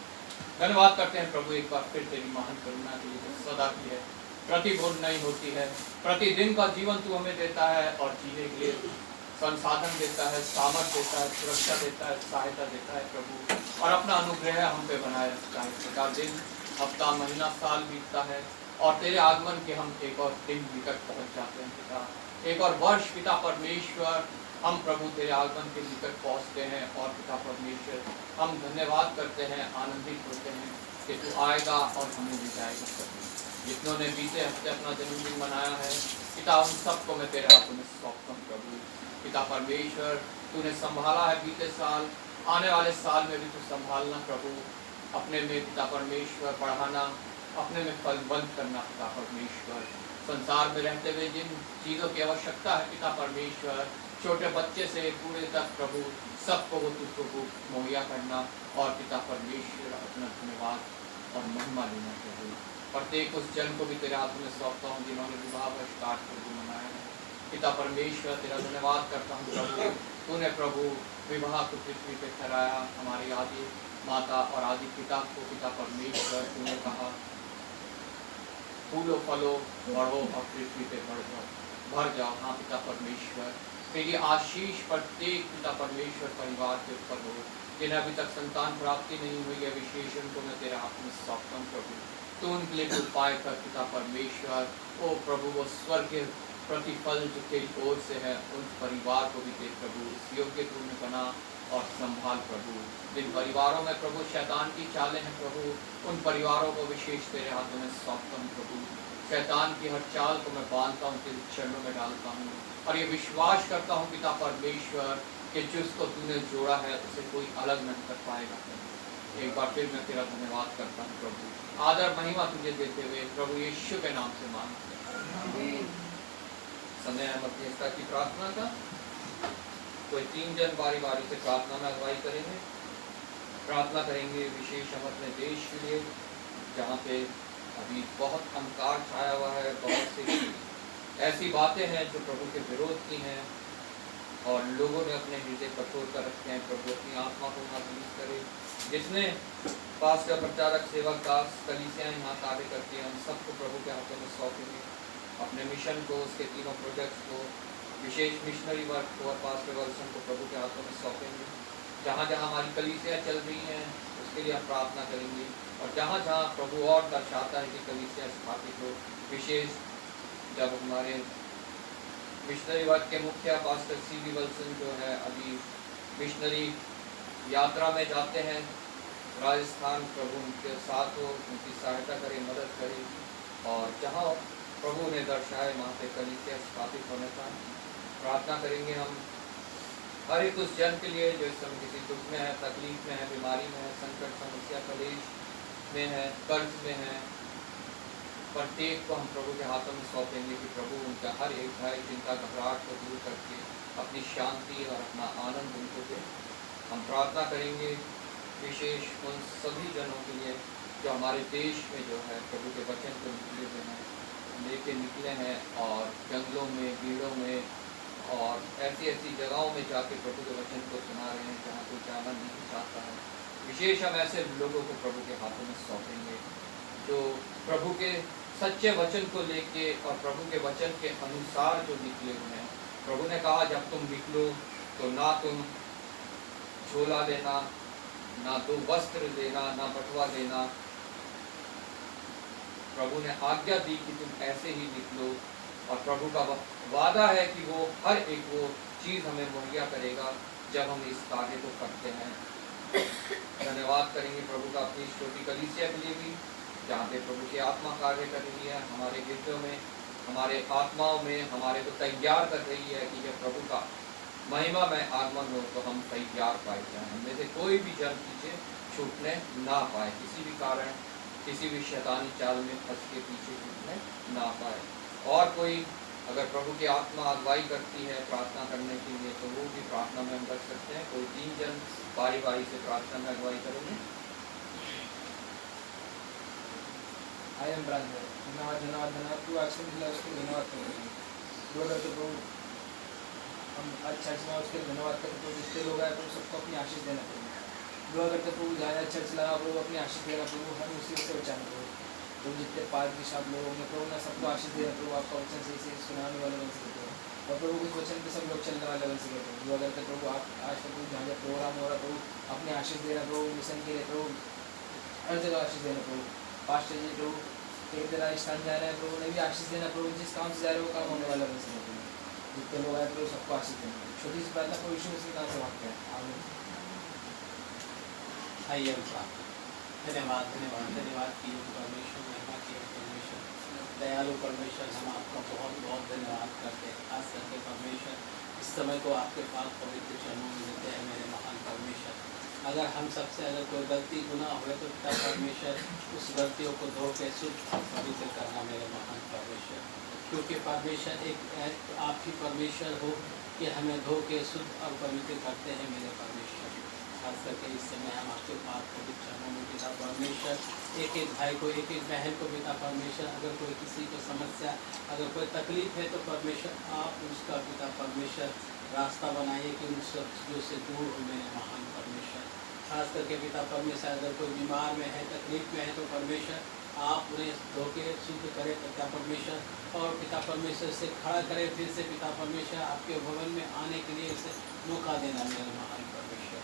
धन्यवाद करते हैं प्रभु एक बार फिर तेरी महान करुणा के लिए जो सदा की है, प्रतिभूर नहीं होती है। प्रतिदिन का जीवन तू हमें देता है और जीने के लिए संसाधन देता है, सामर्थ देता है, सुरक्षा देता है, सहायता देता है प्रभु, और अपना अनुग्रह हम पे बनाए रखता है। इस प्रकार दिन, हफ्ता, महीना, साल बीतता है और तेरे आगमन के हम एक और दिन निकट पहुंच जाते हैं पिता। एक और वर्ष पिता परमेश्वर हम प्रभु तेरे आगमन के निकट पहुंचते हैं और पिता परमेश्वर हम धन्यवाद करते हैं, आनंदित होते हैं कि तू आएगा और हमें ले जाएगा प्रभु। जितनों ने बीते हफ्ते अपना जन्मदिन मनाया है पिता, उन सबको मैं तेरे हाथों में सौंपता हूं प्रभु। पिता परमेश्वर तूने संभाला है बीते साल, आने वाले साल में भी तू संभालना प्रभु। अपने में पिता परमेश्वर बढ़ाना, अपने में फलवंत करना पिता परमेश्वर। संसार में रहते हुए जिन चीज़ों की आवश्यकता है पिता परमेश्वर, छोटे बच्चे से बूढ़े तक प्रभु सबको वो तुझको मुहैया करना और पिता परमेश्वर अपना धन्यवाद और महिमा लेना प्रभु। प्रत्येक उस जन को भी तेरे हाथों में सौंपता हूँ जिन्होंने विवाह वर्षगांठ प्रभु मनाया है पिता परमेश्वर। तेरा धन्यवाद करता हूँ प्रभु, तूने प्रभु विवाह को पृथ्वी पे ठहराया। हमारी आदि माता और आदि पिता को पिता परमेश्वर तूने कहा फूलो फलो बढ़ो और पृथ्वी पे भर जाओ। हाँ पिता परमेश्वर, तेरी आशीष प्रत्येक पिता परमेश्वर परिवार के ऊपर हो। जिन्हें अभी तक संतान प्राप्ति नहीं हुई है, विशेष उनको मैं तेरे हाथ में सौंपता हूं प्रभु। तो उनके लिए उपाय कर पिता परमेश्वर। ओ प्रभु, वो स्वर्ग के प्रतिफल जो तेरी ओर से है उन परिवार को भी दे प्रभु, इस योग्य तू में बना और संभाल प्रभु। जिन परिवारों में प्रभु शैतान की चालें हैं प्रभु, उन परिवारों को विशेष तेरे हाथों में सौंपता हूँ प्रभु। शैतान की हर चाल को मैं बांधता हूँ, तेरे चरणों में डालता हूँ और ये विश्वास करता हूँ पिता परमेश्वर कि जिसको तूने जोड़ा है उसे कोई अलग नहीं कर पाएगा प्रभु। एक बार फिर मैं तेरा धन्यवाद करता हूँ प्रभु। आदर महिमा तुझे देते हुए प्रभु यीशु के नाम से मांगते हैं। समय है मध्यस्थता की प्रार्थना का। कोई 3 जन बारी बारी से प्रार्थना में अगुवाई करेंगे। प्रार्थना करेंगे विशेष हम अपने देश के लिए, जहाँ पे अभी बहुत अंधकार छाया हुआ है, बहुत सी ऐसी बातें हैं जो प्रभु के विरोध की हैं और लोगों ने अपने हृदय कठोर कर रखे हैं। प्रभु अपनी आत्मा को नाज़िल करे। जिसने पास्टर, प्रचारक, सेवक, दास, कलीसियाँ यहाँ कार्य करती हैं, हम सबको प्रभु के हाथों में सौंपेंगे। अपने मिशन को, उसके तीनों प्रोजेक्ट्स को, विशेष मिशनरी वर्क को और पास्टर वर्सन को प्रभु के हाथों में सौंपेंगे। जहाँ जहाँ हमारी कलीसियाँ चल रही हैं उसके लिए हम प्रार्थना करेंगे और जहाँ जहाँ प्रभु और दर्शाता है कि कलीसियाँ स्थापित हो। विशेष जब हमारे मिशनरी वर्क के मुखिया पास्टर C.V. विल्सन जो है अभी मिशनरी यात्रा में जाते हैं राजस्थान, प्रभु उनके साथ हो, उनकी सहायता करे, मदद करे और जहाँ प्रभु ने दर्शाए वहाँ पे कलीसिया स्थापित होने का प्रार्थना करेंगे। हम हर एक उस जन के लिए जो इस समय किसी दुख में है, तकलीफ में है, बीमारी में है, संकट, समस्या, कलेश में है, कर्ज में है, प्रत्येक को हम प्रभु के हाथों में सौंपेंगे कि प्रभु उनका हर एक भय, चिंता, घबराहट को दूर करके अपनी शांति और अपना आनंद उनको दे। हम प्रार्थना करेंगे विशेष उन सभी जनों के लिए जो हमारे देश में जो है प्रभु के वचन को निकले हुए हैं, लेके निकले हैं और जंगलों में, भीड़ों में और ऐसी ऐसी जगहों में जाके प्रभु के वचन को सुना रहे हैं जहाँ कोई जाना नहीं चाहता है। विशेष हम ऐसे लोगों को प्रभु के हाथों में सौंपेंगे जो प्रभु के सच्चे वचन को लेके और प्रभु के वचन के अनुसार जो निकले हुए हैं। प्रभु ने कहा जब तुम निकलो तो ना तुम झोला लेना, ना 2 वस्त्र लेना, ना बटुआ लेना। प्रभु ने आज्ञा दी कि तुम ऐसे ही निकलो और प्रभु का वादा है कि वो हर एक वो चीज़ हमें मुहैया करेगा जब हम इस कार्य को करते हैं। धन्यवाद करेंगे प्रभु का अपनी छोटी कलीसिया के लिए भी, जहाँ पे प्रभु की आत्मा कार्य कर रही है, हमारे गिरजों में, हमारे आत्माओं में हमारे को तैयार कर रही है कि जब प्रभु का महिमा में आगमन हो तो हम तैयार पाए जाएं। हमें से कोई भी जन पीछे छूटने ना पाए, किसी भी कारण, किसी भी शैतानी चाल में फंस के पीछे छूटने ना पाए। और कोई अगर प्रभु की आत्मा अगुवाई करती है प्रार्थना करने के लिए तो वो भी प्रार्थना में हम कर सकते हैं। कोई 3 जन बारी बारी से प्रार्थना में अगुवाई करेंगे। I am brother. धन्यवाद धन्यवाद धन्यवाद। तू आशीष मिला उसके धन्यवाद करेंगे। जो तो प्रभु हम आज चर्च में उसके धन्यवाद करते तो जितने लोग आए तो सबको अपनी आशीष देना चाहिए। दुआ करते प्रभु ज़्यादा चर्च लगा प्रभु अपनी आशीष देना प्रभु हर मुसीबत से बचाना प्रभु। तो जितने पादरी साहब लोग होंगे प्रभु ना सबको आशीष देना प्रभु आपका वचन सही से सुनाने वाले बन सके प्रभु। और प्रभु उस वचन पे सब लोग चलने वाले बन सके प्रभु। दुआ करते प्रभु आप आज का प्रभु जहाँ जहाँ प्रोग्राम हो रहा प्रभु अपनी आशीष देना प्रभु मिशन के लिए प्रभु हर जगह आशीष देना प्रभु। पास्टर जी प्रभु एक तरह स्थान जा रहे हैं प्रभु उन्हें भी आशीष देना प्रभु जिस काम से जा रहे हैं वो काम होने वाला बन सके प्रभु। जितने लोग आए प्रभु सबको आशीष देना। छोटी सी प्रार्थना प्रभु यीशु मसीह के नाम से मांगते हैं आमीन। आइए हम प्रार्थना। धन्यवाद धन्यवाद धन्यवाद की परमेश्वर, महिमा की परमेश्वर, दयालु परमेश्वर, हम आपका बहुत बहुत धन्यवाद करते हैं। खास करके परमेश्वर इस समय को आपके पास पवित्र चरणों में देते हैं मेरे महान परमेश्वर। अगर हम सबसे अगर कोई गलती गुनाह हुए तो पिता परमेश्वर उस गलतियों को धो के शुद्ध और पवित्र करना मेरे महान परमेश्वर। क्योंकि परमेश्वर एक आप ही परमेश्वर हो कि हमें धो के शुद्ध और पवित्र करते हैं मेरे परमेश्वर। खास करके इस समय हम आपके पास पवित्र चरणों में पिता परमेश्वर एक एक भाई को एक एक बहन को पिता परमेश्वर अगर कोई किसी को समस्या अगर कोई तकलीफ है तो परमेश्वर आप उसका पिता परमेश्वर रास्ता बनाइए कि उन सब चीज़ों से दूर हो मेरे महान परमेश्वर। खास करके पिता परमेश्वर अगर कोई बीमार में है तकलीफ में है तो परमेश्वर आप उन्हें धोके शुद्ध करें पिता परमेश्वर और पिता परमेश्वर से खड़ा करें फिर से पिता परमेश्वर आपके भवन में आने के लिए इसे मौका देना मेरे महान परमेश्वर।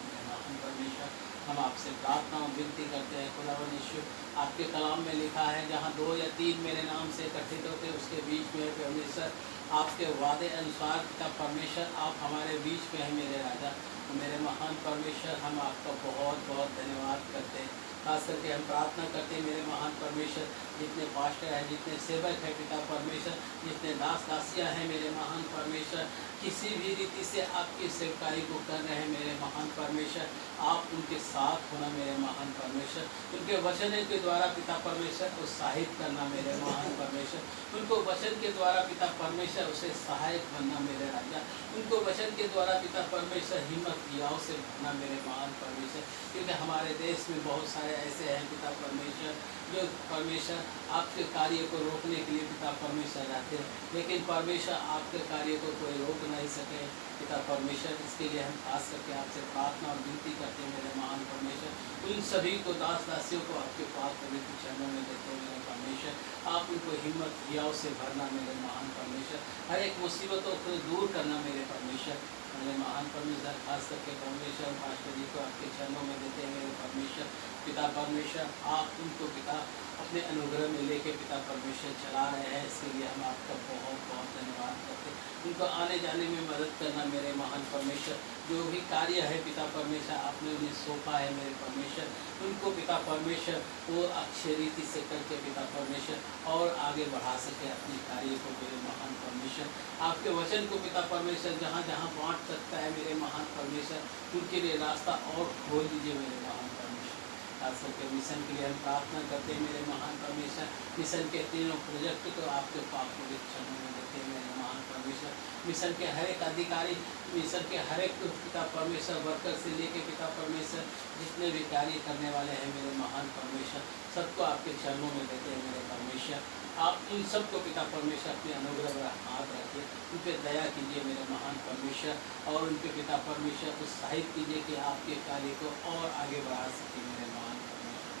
मेरे महान परमेश्वर हम आपसे प्रार्थना और विनती करते हैं खुदावन यीशु आपके कलाम में लिखा है जहाँ 2 या 3 मेरे नाम से इकट्ठित होते उसके बीच में परमेश्वर आपके वादे अनुसार पिता परमेश्वर आप हमारे बीच में है मेरे राजा। मेरे महान परमेश्वर हम आपका बहुत बहुत धन्यवाद करते हैं। खास करके हम प्रार्थना करते हैं मेरे महान परमेश्वर जितने पास्टर हैं जितने सेवक हैं पिता परमेश्वर जितने दास दासियाँ हैं मेरे महान परमेश्वर किसी भी रीति से आपकी सेवकाई को कर रहे हैं मेरे महान परमेश्वर आप उनके साथ होना मेरे महान परमेश्वर। उनके वचन के द्वारा पिता परमेश्वर उत्साहित करना मेरे महान परमेश्वर। उनको वचन के द्वारा पिता परमेश्वर उसे सहायक बनना मेरे राजा। उनको वचन के द्वारा पिता परमेश्वर हिम्मत दियाओं से भरना मेरे महान परमेश्वर। क्योंकि हमारे देश में बहुत सारे ऐसे हैं पिता परमेश्वर जो परमेश्वर आपके कार्य को रोकने के लिए पिता परमेश्वर रहते हैं लेकिन परमेश्वर आपके कार्य को कोई रोक नहीं सके पिता परमेश्वर। इसके लिए हम खास करके आपसे प्रार्थना और विनती करते हैं मेरे महान परमेश्वर। उन सभी को दास दासियों को आपके पास पवित्र चरणों में देते हैं मेरे परमेश्वर। आप उनको हिम्मत दियाओं से भरना मेरे महान परमेश्वर। हर एक मुसीबतों को दूर करना मेरे परमेश्वर। मेरे महान परमेश्वर खास करके परमेश्वर पास्टर जी को आपके चरणों में देते हैं मेरे परमेश्वर। पिता परमेश्वर आप उनको पिता अपने अनुग्रह में लेके पिता परमेश्वर चला रहे हैं इसके लिए हम आपका बहुत बहुत धन्यवाद करते हैं। उनको आने जाने में मदद करना मेरे महान परमेश्वर। जो भी कार्य है पिता परमेश्वर आपने उन्हें सौंपा है मेरे परमेश्वर उनको पिता परमेश्वर वो अच्छी रीति से करके पिता परमेश्वर और आगे बढ़ा सके अपने कार्य को मेरे महान परमेश्वर। आपके वचन को पिता परमेश्वर जहाँ जहाँ बांट सकता है मेरे महान परमेश्वर उनके लिए रास्ता और खोल दीजिए मेरे महान परमेश्वर। खास करके मिशन के लिए हम प्रार्थना करते हैं मेरे महान परमेश्वर। मिशन के 3 प्रोजेक्ट को आपके पाप पवित्र चरणों में देते हैं मेरे महान परमेश्वर। मिशन के हर एक अधिकारी मिशन के हर एक पिता परमेश्वर वर्कर से लेके पिता परमेश्वर जितने भी कार्य करने वाले हैं मेरे महान परमेश्वर सबको आपके चरणों में देते हैं मेरे परमेश्वर। आप इन सबको पिता परमेश्वर अपने अनुग्रह पर हाथ रखिए उन पर दया कीजिए मेरे महान परमेश्वर और उनके पिता परमेश्वर उत्साहित कीजिए कि आपके कार्य को और आगे बढ़ा सके मेरे महान परमेश्वर।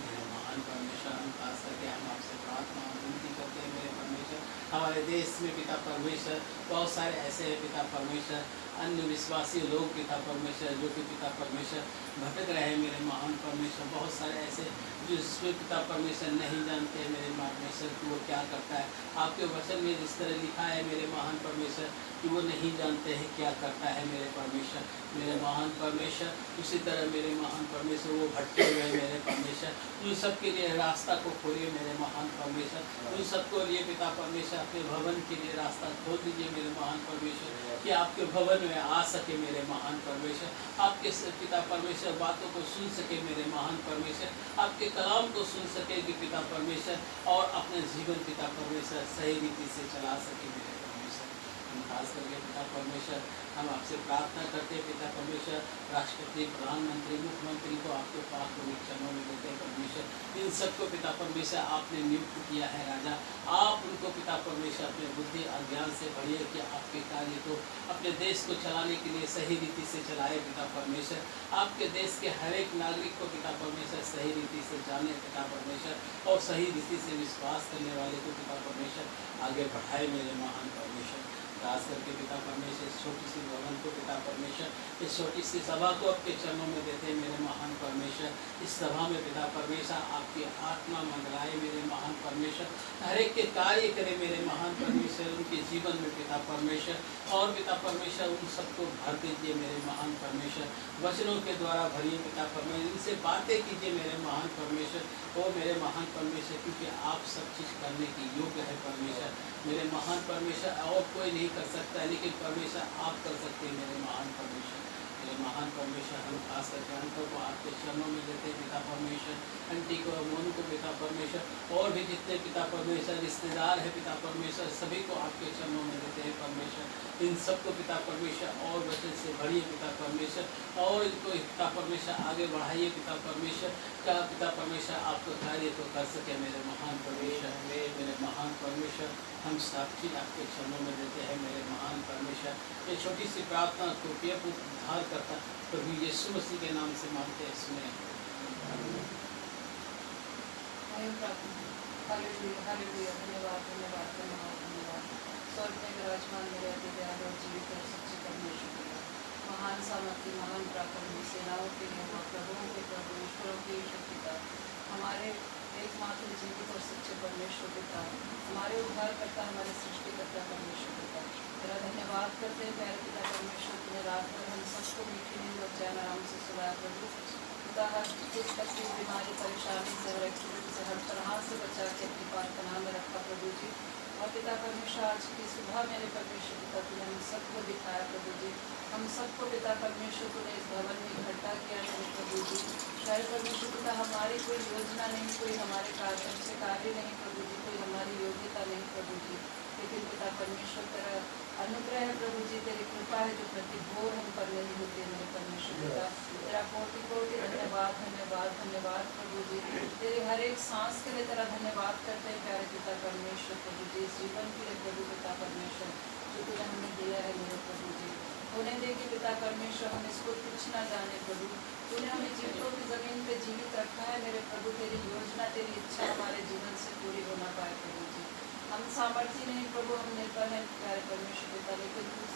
मेरे महान परमेश्वर हम खास करके हम आपसे प्रार्थना और विनती करते हैं मेरे परमेश्वर। हमारे देश में पिता परमेश्वर बहुत सारे ऐसे हैं पिता परमेश्वर अन्य विश्वासी लोग पिता परमेश्वर जो कि पिता परमेश्वर भटक रहे हैं मेरे महान परमेश्वर। बहुत सारे ऐसे जिसमें पिता परमेश्वर नहीं जानते मेरे परमेश्वर कि वो क्या करता है। आपके वचन में जिस तरह लिखा है मेरे महान परमेश्वर कि वो नहीं जानते हैं क्या करता है मेरे परमेश्वर। मेरे महान परमेश्वर उसी तरह मेरे महान परमेश्वर वो भटके हुए मेरे परमेश्वर उन सब के लिए रास्ता को खोलिए मेरे महान परमेश्वर। उन सबको लिए पिता परमेश्वर अपने भवन के लिए रास्ता खोल दीजिए मेरे महान परमेश्वर कि आपके भवन में आ सके मेरे महान परमेश्वर। आपके पिता परमेश्वर बातों को सुन सके मेरे महान परमेश्वर। आपके कलाम को सुन सके कि पिता परमेश्वर और अपने जीवन पिता परमेश्वर सही रीति से चला सके मेरे परमेश्वर। खास करके पिता परमेश्वर हम आपसे प्रार्थना करते हैं पिता परमेश्वर, राष्ट्रपति, प्रधानमंत्री, मुख्यमंत्री को आपके पास पवित्र चरणों में देते हैं परमेश्वर। इन सबको पिता परमेश्वर आपने नियुक्त किया है राजा, आप उनको पिता परमेश्वर अपने बुद्धि और ज्ञान से बढ़िए कि आपके कार्य को अपने देश को चलाने के लिए सही रीति से चलाए पिता परमेश्वर। आपके देश के हर एक नागरिक को पिता परमेश्वर सही रीति से जाने पिता परमेश्वर, और सही रीति से विश्वास करने वाले को पिता परमेश्वर आगे बढ़ाए मेरे महान परमेश्वर। खास करके पिता परमेश्वर इस छोटी सी भवन को पिता परमेश्वर, इस छोटी सी सभा को आपके चरणों में देते हैं मेरे महान परमेश्वर। इस सभा में पिता परमेश्वर आपकी आत्मा मंडराए मेरे महान परमेश्वर, हर एक के कार्य करे मेरे महान परमेश्वर उनके जीवन में पिता परमेश्वर। और पिता परमेश्वर उन सबको भर दीजिए मेरे महान परमेश्वर, वचनों के द्वारा भरिए पिता परमेश्वर, इनसे बातें कीजिए मेरे महान परमेश्वर। ओ मेरे महान परमेश्वर, क्योंकि आप सब चीज़ करने की योग्य है परमेश्वर मेरे महान परमेश्वर, और कोई नहीं कर सकता है, लेकिन परमेश्वर आप कर सकते हैं मेरे महान परमेश्वर। मेरे महान परमेश्वर हम खास करके अंकों को आपके चरणों में देते हैं पिता परमेश्वर, आंटी को, मोन को पिता परमेश्वर, और भी जितने पिता परमेश्वर रिश्तेदार है पिता परमेश्वर, सभी को आपके चरणों में देते हैं परमेश्वर। इन सबको पिता परमेश्वर और वचन से भरिए पिता परमेश्वर, और इनको पिता परमेश्वर आगे बढ़ाइए पिता परमेश्वर। क्या पिता परमेश्वर आपको कार्य को कर सके मेरे महान परमेश्वर। मेरे महान परमेश्वर हम साक्षी आपके चरणों में देते हैं मेरे महान परमेश्वर। ये छोटी सी प्रार्थना को उद्धार करता प्रभु यीशु मसीह के नाम से मांगते हैं, सुने। हालेलुया, हालेलुया, धन्यवाद, धन्यवाद, धन्यवाद, धन्यवाद। स्वर्ग में विराजमान मेरे अति दयालु और जीवित और सच्चे परमेश्वर पिता, महान सामर्थ्य, महान पराक्रमी, सेनाओं के यहोवा, प्रभुओं के प्रभु, ईश्वरों के ईश्वर पिता, हमारे एकमात्र जीवित और सच्चे परमेश्वर पिता, हमारे उद्धारकर्ता, हमारे सृष्टिकर्ता परमेश्वर पिता, तेरा धन्यवाद करते हैं प्यारे पिता परमेश्वर। तूने रात भर हम सबको मीठी नींद और चैन आराम से सुलाया प्रभु पिता। हर दुख तकलीफ, बीमारी, परेशानी से, हर एक्सीडेंट से, हर तरह से बचा के अपनी प्रार्थना में रखा प्रभु जी। और पिता परमेश्वर आज की सुबह मेरे परमेश्वर पिता तूने हम सबको दिखाया प्रभु जी, हम सबको पिता परमेश्वर तूने इस भवन में इकट्ठा किया मेरे प्रभु जी। शायद परमेश्वर पिता हमारी कोई योजना नहीं, कोई हमारे कार्य अच्छे कार्य नहीं प्रभु जी, कोई हमारी योग्यता नहीं प्रभु जी, लेकिन पिता परमेश्वर तेरा अनुग्रह है प्रभु जी, तेरी कृपा है जो प्रति भोर हम पर नहीं होती मेरे परमेश्वर पिता। तेरा कोटि कोटि धन्यवाद, धन्यवाद, धन्यवाद प्रभु जी। तेरे हर एक सांस के लिए तेरा धन्यवाद करते हैं प्यारे पिता परमेश्वर प्रभु जी। इस जीवन के लिए प्रभु पिता परमेश्वर जो तूने हमें दिया है मेरे प्रभु जी, होने दे कि पिता परमेश्वर हम इसको कुछ ना जाने प्रभु। तूने हमें जीवितों की ज़मीन पे जीवित रखा है मेरे प्रभु, तेरी योजना, तेरी इच्छा हमारे जीवन से पूरी हो ना पाए प्रभु जी। हम सामर्थ्य नहीं प्रभु, हम निर्बल हैं प्यारे परमेश्वर पिता, लेकिन तू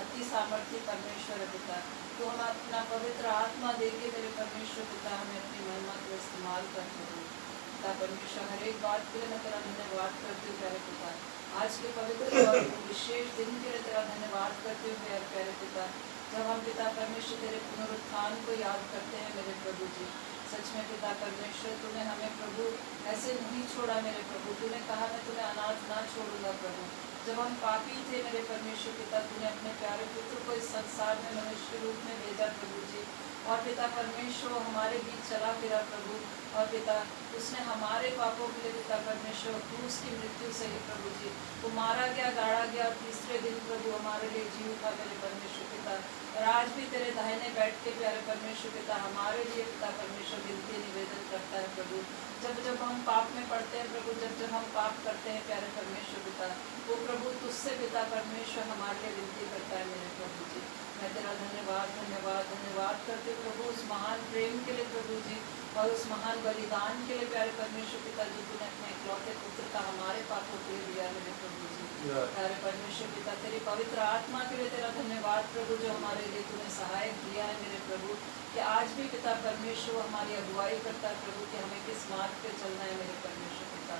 अति सामर्थ्य परमेश्वर है पिता। तो हम अपना पवित्र आत्मा दे के मेरे परमेश्वर पिता हमें अपनी महिमा को इस्तेमाल कर प्रभु पिता परमेश्वर। हर एक बात के लिए मैं तेरा धन्यवाद करती हूँ प्यारे पिता। आज के पवित्र और विशेष दिन के लिए तेरा धन्यवाद करती हूँ प्यारे पिता, जब हम पिता परमेश्वर तेरे पुनरुत्थान को याद करते हैं मेरे प्रभु जी। सच में पिता परमेश्वर तूने हमें प्रभु ऐसे नहीं छोड़ा मेरे प्रभु, तूने कहा मैं तुम्हें अनाथ ना छोड़ूंगा प्रभु। जब हम पापी थे मेरे परमेश्वर पिता, तूने अपने प्यारे पुत्र को इस संसार में मनुष्य रूप में भेजा प्रभु जी, और पिता परमेश्वर हमारे बीच चला फिरा प्रभु। और पिता उसने हमारे पापों के लिए पिता परमेश्वर क्रूस की मृत्यु सही प्रभु जी, वो मारा गया, गाड़ा गया, और तीसरे दिन प्रभु हमारे लिए जी उठा मेरे परमेश्वर पिता। और आज भी तेरे दाहिने बैठ के प्यारे परमेश्वर पिता हमारे लिए पिता परमेश्वर विनती निवेदन करता है प्रभु। जब हम पाप में पड़ते हैं प्रभु, जब हम पाप करते हैं प्यारे परमेश्वर पिता, वो प्रभु तुझसे पिता परमेश्वर हमारे लिए विनती करता है मेरे प्रभु जी। मैं तेरा धन्यवाद, धन्यवाद, धन्यवाद करते प्रभु उस महान प्रेम के लिए प्रभु जी, और उस महान बलिदान के लिए प्यारे परमेश्वर पिता जो तूने अपने इकलौते पुत्र का हमारे पापों के लिए दिया मेरे प्रभु जी। प्यारे परमेश्वर पिता तेरी पवित्र आत्मा के लिए तेरा धन्यवाद प्रभु, जो हमारे लिए तूने सहायक दिया है मेरे प्रभु, कि आज भी पिता परमेश्वर हमारी अगुवाई करता है प्रभु कि हमें किस मार्ग पे चलना है मेरे परमेश्वर पिता।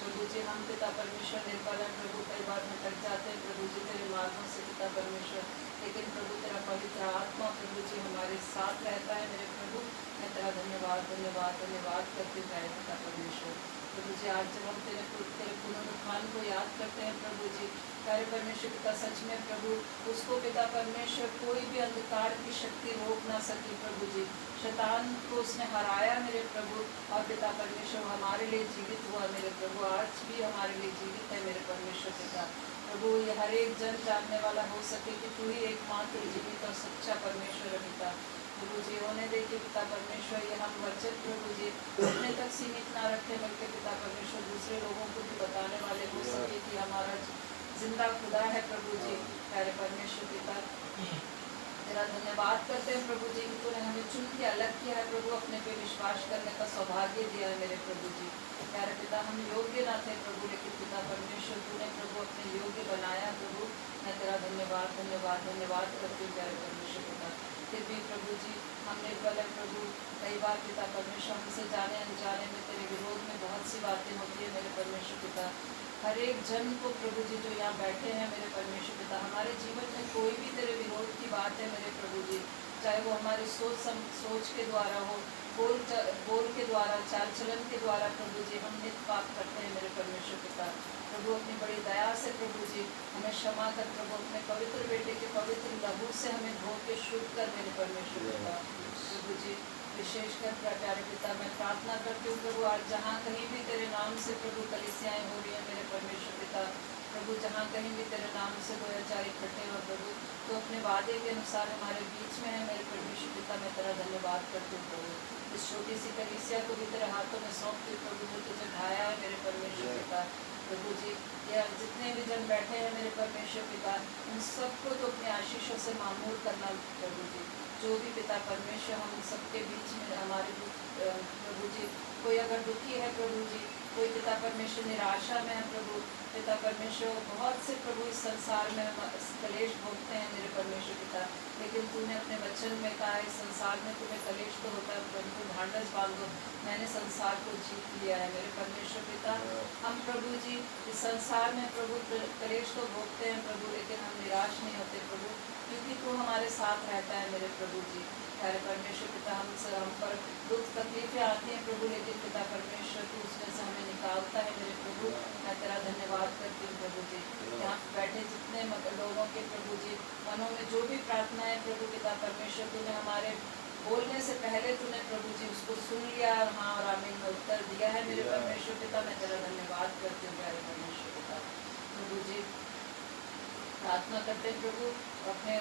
प्रभु जी हम पिता परमेश्वर निर्बल हैं प्रभु, कई बार भटक जाते हैं प्रभु जी तेरे मार्गों से पिता परमेश्वर, लेकिन प्रभु तेरा पवित्र आत्मा प्रभु जी हमारे साथ रहता है मेरे प्रभु। मैं तेरा धन्यवाद, धन्यवाद, धन्यवाद करते हैं पिता परमेश्वर। प्रभु जी आज जब हम तेरे पुनरुत्थान को याद करते हैं प्रभु जी, प्यारे परमेश्वर पिता सच में प्रभु उसको पिता परमेश्वर कोई भी अंधकार की शक्ति रोक ना सकी प्रभु जी। शैतान को उसने हराया मेरे प्रभु, और पिता परमेश्वर हमारे हमारे लिए जीवित हुआ मेरे प्रभु, आज भी हमारे लिए जीवित है मेरे परमेश्वर पिता। प्रभु ये हर एक जन जानने वाला हो सके कि तू ही एकमात्र जीवित और सच्चा परमेश्वर है पिता। प्रभु जी होने दे कि पिता परमेश्वर ये हम वचन प्रभु जी अपने तक सीमित ना रखें, बल्कि पिता परमेश्वर दूसरे लोगों को भी बताने वाले हो सके कि हमारा जिंदा खुदा है प्रभु जी। प्यारे परमेश्वर पिता तेरा धन्यवाद करते हैं प्रभु जी कि तूने हमें चुन के अलग किया है प्रभु, अपने पे विश्वास करने का सौभाग्य दिया है मेरे प्रभु जी। प्यारे पिता हम योग्य ना थे प्रभु, लेकिन पिता परमेश्वर तूने प्रभु अपने योग्य बनाया प्रभु। मैं तेरा धन्यवाद धन्यवाद धन्यवाद करती हूँ प्यारे परमेश्वर पिता। फिर भी प्रभु जी हमने गलत प्रभु कई बार पिता परमेश्वर हमसे जाने अनजाने में तेरे विरोध में बहुत सी बातें होती है मेरे परमेश्वर पिता। हर एक जन को प्रभु जी जो यहाँ बैठे हैं मेरे परमेश्वर पिता, हमारे जीवन में कोई भी तेरे विरोध की बात है मेरे प्रभु जी, चाहे वो हमारी सोच के द्वारा हो, बोल के द्वारा, चाल चलन के द्वारा प्रभु जी हम नित पाप करते हैं मेरे परमेश्वर पिता। प्रभु अपनी बड़ी दया से प्रभु जी हमें क्षमा कर प्रभु, अपने पवित्र बेटे के पवित्र लहू से हमें धो के शुद्ध कर मेरे परमेश्वर पिता। प्रभु जी विशेषकर प्यारे पिता मैं प्रार्थना करती हूँ प्रभु, आज जहाँ कहीं भी तेरे नाम से प्रभु कलीसियाएँ हो रही है मेरे परमेश्वर पिता, प्रभु जहाँ कहीं भी तेरे नाम से 2 या 4 इकट्ठे हो प्रभु, तो अपने वादे के अनुसार हमारे बीच में है मेरे परमेश्वर पिता। मैं तेरा धन्यवाद करती हूँ प्रभु, इस छोटी सी कलीसिया को भी तेरे हाथों में सौंपती हूँ प्रभु, जो तुझे ढाया है मेरे परमेश्वर पिता। प्रभु जी या जितने भी जन बैठे हैं मेरे परमेश्वर पिता, उन सबको तो अपने आशीषों से मामूर करना प्रभु जी। जो भी पिता परमेश्वर हम सबके बीच में हमारे प्रभु जी कोई अगर दुखी है प्रभु जी, कोई पिता परमेश्वर निराशा में है प्रभु, पिता परमेश्वर बहुत से प्रभु इस संसार में हम कलेश भोगते हैं मेरे परमेश्वर पिता, लेकिन तूने अपने वचन में कहा इस संसार में तुम्हें कलेश तो होता है परंतु ढांढस बांधो, मैंने संसार को जीत लिया है मेरे परमेश्वर पिता। हम प्रभु जी इस संसार में प्रभु कलेश तो भोगते हैं प्रभु, लेकिन हम निराश नहीं होते प्रभु, क्योंकि तू हमारे साथ रहता है मेरे प्रभु जी। प्यारे परमेश्वर पिता हम पर दुख तकलीफें आती हैं प्रभु, लेकिन पिता परमेश्वर तू उसमें से हमें निकालता है मेरे प्रभु। मैं तेरा धन्यवाद करती हूँ प्रभु जी। यहाँ बैठे जितने लोगों के प्रभु जी मनों में जो भी प्रार्थना है प्रभु पिता परमेश्वर, तूने हमारे बोलने से पहले तूने प्रभु जी उसको सुन लिया और हाँ और आमीन में उत्तर दिया है मेरे परमेश्वर पिता। मैं तेरा धन्यवाद करती हूँ प्यारे परमेश्वर पिता। प्रभु जी प्रार्थना करते हैं प्रभु अपने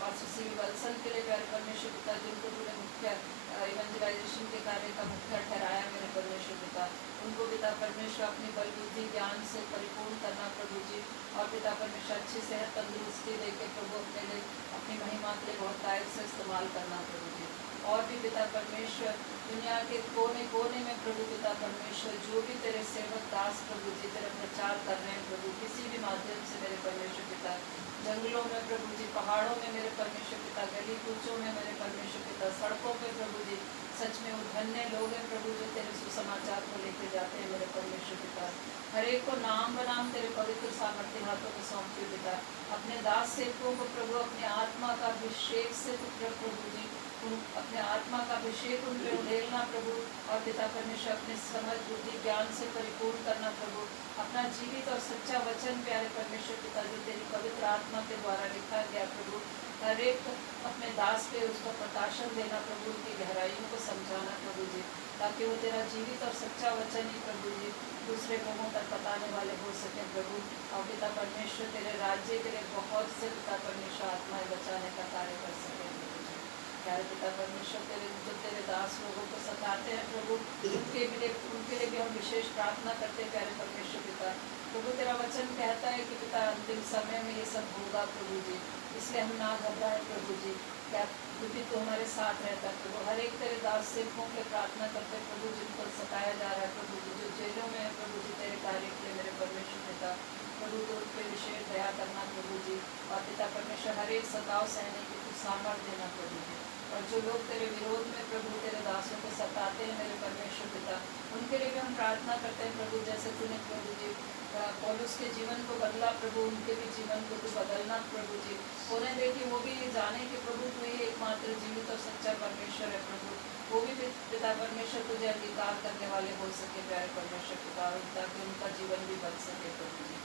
पास्टर सी वत्सन के लिए प्यारे परमेश्वर पिता, जिनको तूने मुख्य इवेंजलाइजेशन के कार्य का मुख्य ठहराया मेरे परमेश्वर पिता, उनको पिता परमेश्वर अपनी बल बुद्धि ज्ञान से परिपूर्ण करना प्रभु जी, और पिता परमेश्वर अच्छी सेहत तंदुरुस्ती देके प्रभु अपने लिए अपनी महिमा के लिए बहुत टाइम से इस्तेमाल करना प्रभु जी। और भी पिता परमेश्वर दुनिया के कोने कोने में प्रभु पिता परमेश्वर जो भी तेरे सेवक दास प्रभु जी तेरा प्रचार कर रहे हैं प्रभु किसी भी माध्यम से मेरे परमेश्वर पिता, जंगलों में प्रभु जी, पहाड़ों में मेरे परमेश्वर पिता, गली कूचों में मेरे परमेश्वर पिता, सड़कों पे प्रभु जी, सच में वो धन्य लोग हैं प्रभु जो तेरे सुसमाचार को लेकर जाते हैं मेरे परमेश्वर पिता। हर एक को नाम बनाम तेरे पवित्र सामर्थ्य हाथों में सौंपते पिता, अपने दास सेवकों को प्रभु अपने आत्मा का अभिषेक से प्रभु जी अपने आत्मा का अभिषेक उन पर उड़ेलना प्रभु, और पिता परमेश्वर अपने समझ बुद्धि ज्ञान से परिपूर्ण करना प्रभु, अपना जीवित और सच्चा वचन प्यारे परमेश्वर पिता जो तेरी पवित्र आत्मा के द्वारा लिखा गया प्रभु, हर एक अपने दास पे उसका प्रकाशन देना प्रभु, उनकी गहराइयों को समझाना प्रभु जी, ताकि वो तेरा जीवित और सच्चा वचन ही प्रभु जी दूसरे लोगों तक बताने वाले हो सके प्रभु। और पिता परमेश्वर तेरे राज्य के लिए बहुत से पिता परमेश्वर आत्माएं बचाने का कार्य कर सके प्रभु जी। प्यारे पिता परमेश्वर तेरे जो तेरे दास लोगों को सताते हैं प्रभु, उनके लिए भी हम विशेष प्रार्थना करते हैं प्यारे परमेश्वर पिता। प्रभु तेरा वचन कहता है कि पिता अंतिम समय में ये सब होगा प्रभु जी, इसलिए हम ना घबराए प्रभु जी, क्या क्योंकि तो हमारे साथ रहता है प्रभु। हर एक तेरे दास सेवकों के प्रार्थना करते प्रभु जिनको सताया जा रहा है प्रभु जी, जो जेलों में है प्रभु जी तेरे कार्य के लिए मेरे परमेश्वर पिता, प्रभु तो उन पर विशेष दया करना प्रभु जी, और पिता परमेश्वर हर एक सताव सहने की कुछ सामर्थ्य देना प्रभु जी। और जो लोग तेरे विरोध में प्रभु तेरे दासों को सताते हैं मेरे परमेश्वर पिता, उनके लिए भी हम प्रार्थना करते हैं प्रभु, जैसे तूने प्रभु जी पौलुस के जीवन को बदला प्रभु, उनके भी जीवन को तू बदलना प्रभु जी, उन्हें देखिए वो भी जाने कि प्रभु तू ही एकमात्र जीवित और सच्चा परमेश्वर है प्रभु, वो भी पिता परमेश्वर तुझे अंगीकार करने वाले हो सके प्यारे परमेश्वर पिता, ताकि उनका जीवन भी बच सके प्रभु जी।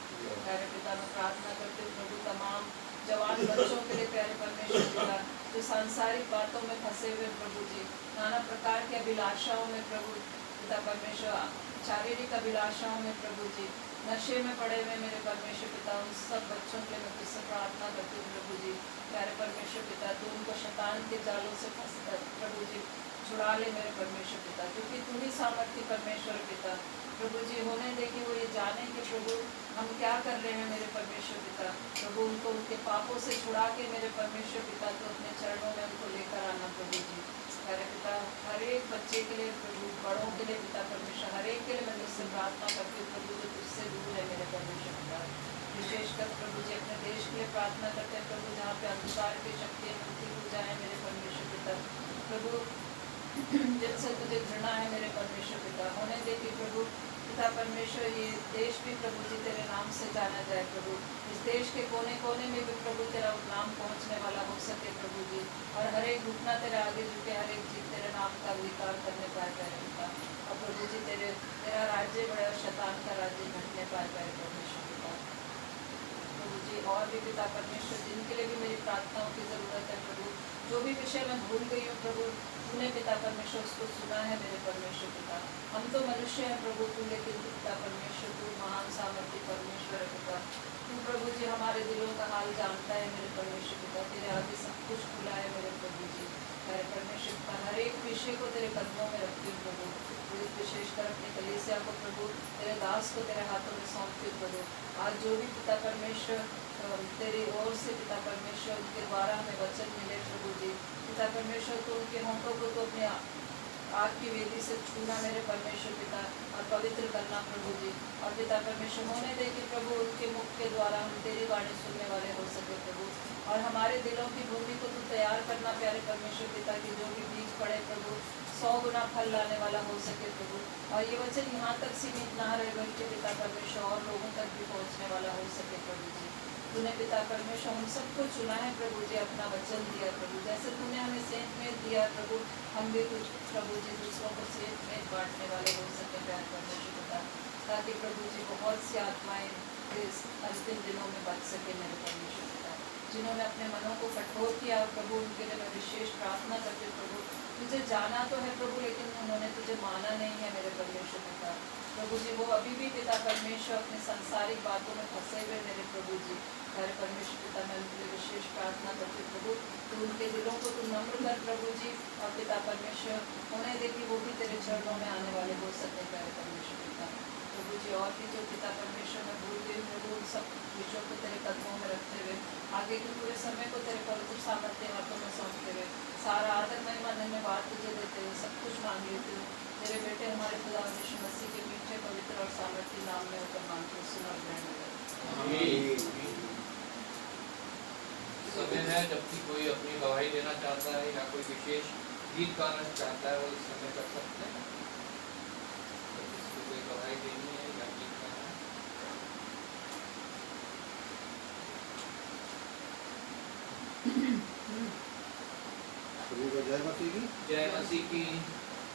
प्यारे पिता मैं प्रार्थना करती हूँ प्रभु तमाम जवान बच्चों के लिए प्यारे परमेश्वर पिता, जो सांसारिक बातों में फंसे हुए प्रभु जी, नाना प्रकार की अभिलाषाओं में प्रभु पिता परमेश्वर शारीरिक अभिलाषाओं में प्रभु जी, नशे में पड़े हुए मेरे परमेश्वर पिता, उन सब बच्चों के लिए मैं तुझसे प्रार्थना करती हूँ प्रभु जी। प्यारे परमेश्वर पिता, तू उनको शैतान के जालों से प्रभु जी छुड़ा ले मेरे परमेश्वर पिता, क्योंकि तू ही सामर्थ्य परमेश्वर पिता। प्रभु जी होने दे कि वो ये जाने कि प्रभु हम क्या कर रहे हैं मेरे परमेश्वर पिता। प्रभु उनको उनके पापों से छुड़ा के मेरे परमेश्वर पिता तो अपने चरणों में उनको लेकर आना प्रभु जी। प्यारे पिता, हर एक बच्चे के लिए प्रभु, बड़ों के लिए पिता परमेश्वर, हर एक के लिए मैं तुझसे प्रार्थना करती हूँ प्रभु जो तुझसे दूर है मेरे परमेश्वर पिता। विशेषकर प्रभु जी अपने देश के लिए प्रार्थना करते हैं प्रभु, जहाँ पे अंधकार की शक्तियाँ मिलती हो जाए मेरे परमेश्वर पिता। प्रभु जिनसे तुझे घृणा है मेरे परमेश्वर पिता, होने दे कि प्रभु पिता परमेश्वर ये देश भी प्रभु जी तेरे नाम से जाना जाए प्रभु। इस देश के कोने कोने में भी प्रभु तेरा नाम पहुंचने वाला हो सके प्रभु जी, और हर एक घुटना तेरे आगे झुके, हर एक जीव तेरे नाम का अधिकार करने पाए प्यारे पिता। और प्रभु जी तेरा राज्य बड़ा, शैतान का राज्य घटने पाए प्यारे परमेश्वर पिता। प्रभु जी और भी पिता परमेश्वर जिनके लिए भी मेरी प्रार्थनाओं की जरूरत है प्रभु, जो भी विषय मैं भूल गई हूँ प्रभु, तूने पिता परमेश्वर उसको सुना है मेरे परमेश्वर पिता। हम तो मनुष्य हैं प्रभु तू, लेकिन पिता परमेश्वर तू महान सामर्थ्य परमेश्वर है पिता। तू प्रभु जी हमारे दिलों का हाल जानता है मेरे परमेश्वर पिता। तेरे आगे सब कुछ खुला है मेरे प्रभु जी। मेरे परमेश्वर पिता हर एक विषय को तेरे कदमों में रखती हूँ प्रभु। विशेषकर अपनी कलीसिया को प्रभु, तेरे दास को तेरे हाथों में सौंपती हूँ प्रभु। आज जो भी पिता परमेश्वर तेरी ओर से पिता परमेश्वर उनके द्वारा हमें वचन मिले प्रभु जी, पिता परमेश्वर तो उनके होंठों को तो अपने आग की वेदी से छूना मेरे परमेश्वर पिता, और पवित्र करना प्रभु जी। और पिता परमेश्वर होने दे कि प्रभु उनके मुख के द्वारा हम तेरी वाणी सुनने वाले हो सके प्रभु। और हमारे दिलों की भूमि को तू तैयार करना प्यारे परमेश्वर पिता, की जो भी बीज पड़े प्रभु 100 गुना फल लाने वाला हो सके प्रभु। और ये वचन यहाँ तक सीमित ना रहे, बल्कि पिता परमेश्वर और लोगों तक भी पहुँचने वाला हो सके प्रभु जी। तूने पिता परमेश्वर हम सबको चुना है प्रभु जी, अपना वचन दिया प्रभु, जैसे तूने हमें सेंत में दिया प्रभु, हम भी कुछ प्रभु जी दूसरों को सेंत में बांटने वाले हो सके प्यारे परमेश्वर पिता, ताकि प्रभु जी बहुत सी आत्माएं इस अंतिम दिनों में बच सके मेरे परमेश्वर पिता। जिन्होंने अपने मनों को कठोर किया प्रभु, उनके लिए मैं विशेष प्रार्थना करती हूँ प्रभु। तुझे जाना तो है प्रभु, लेकिन उन्होंने तुझे माना नहीं है मेरे परमेश्वर पिता। प्रभु जी वो अभी भी पिता परमेश्वर अपने सांसारिक बातों में फंसे हुए मेरे प्रभु जी। मेरे परमेश्वर पिता मैं उनके लिए विशेष प्रार्थना करती हूँ प्रभु, तो उनके दिलों को तू नम्र कर प्रभु जी। और पिता परमेश्वर होने दे कि वो भी तेरे चरणों में आने वाले हो सके प्यारे परमेश्वर पिता। प्रभु जी और भी जो पिता परमेश्वर मैं भूल गई प्रभु, उन सब विषयों को तेरे कदमों में रखते हुए, आगे के पूरे समय को तेरे पवित्र सामर्थ्य हाथों में सौंपते हुए, सारा आदर महिमा धन्यवाद तुझे देते हुए सब कुछ मांग लेते हुए, तेरे बेटे हमारे खुदा यीशु मसीह के मीठे पवित्र और सामर्थ्य नाम में होकर मांगते सुन और ग्रहण कर। समय है जबकि कोई अपनी गवाही देना चाहता है या कोई विशेष गीत गाना चाहता है, वो इस समय कर सकते हैं। तो किसी को कोई गवाही देनी है या गीत गाना है, प्रभु का जय मसीह की। जय मसीह की।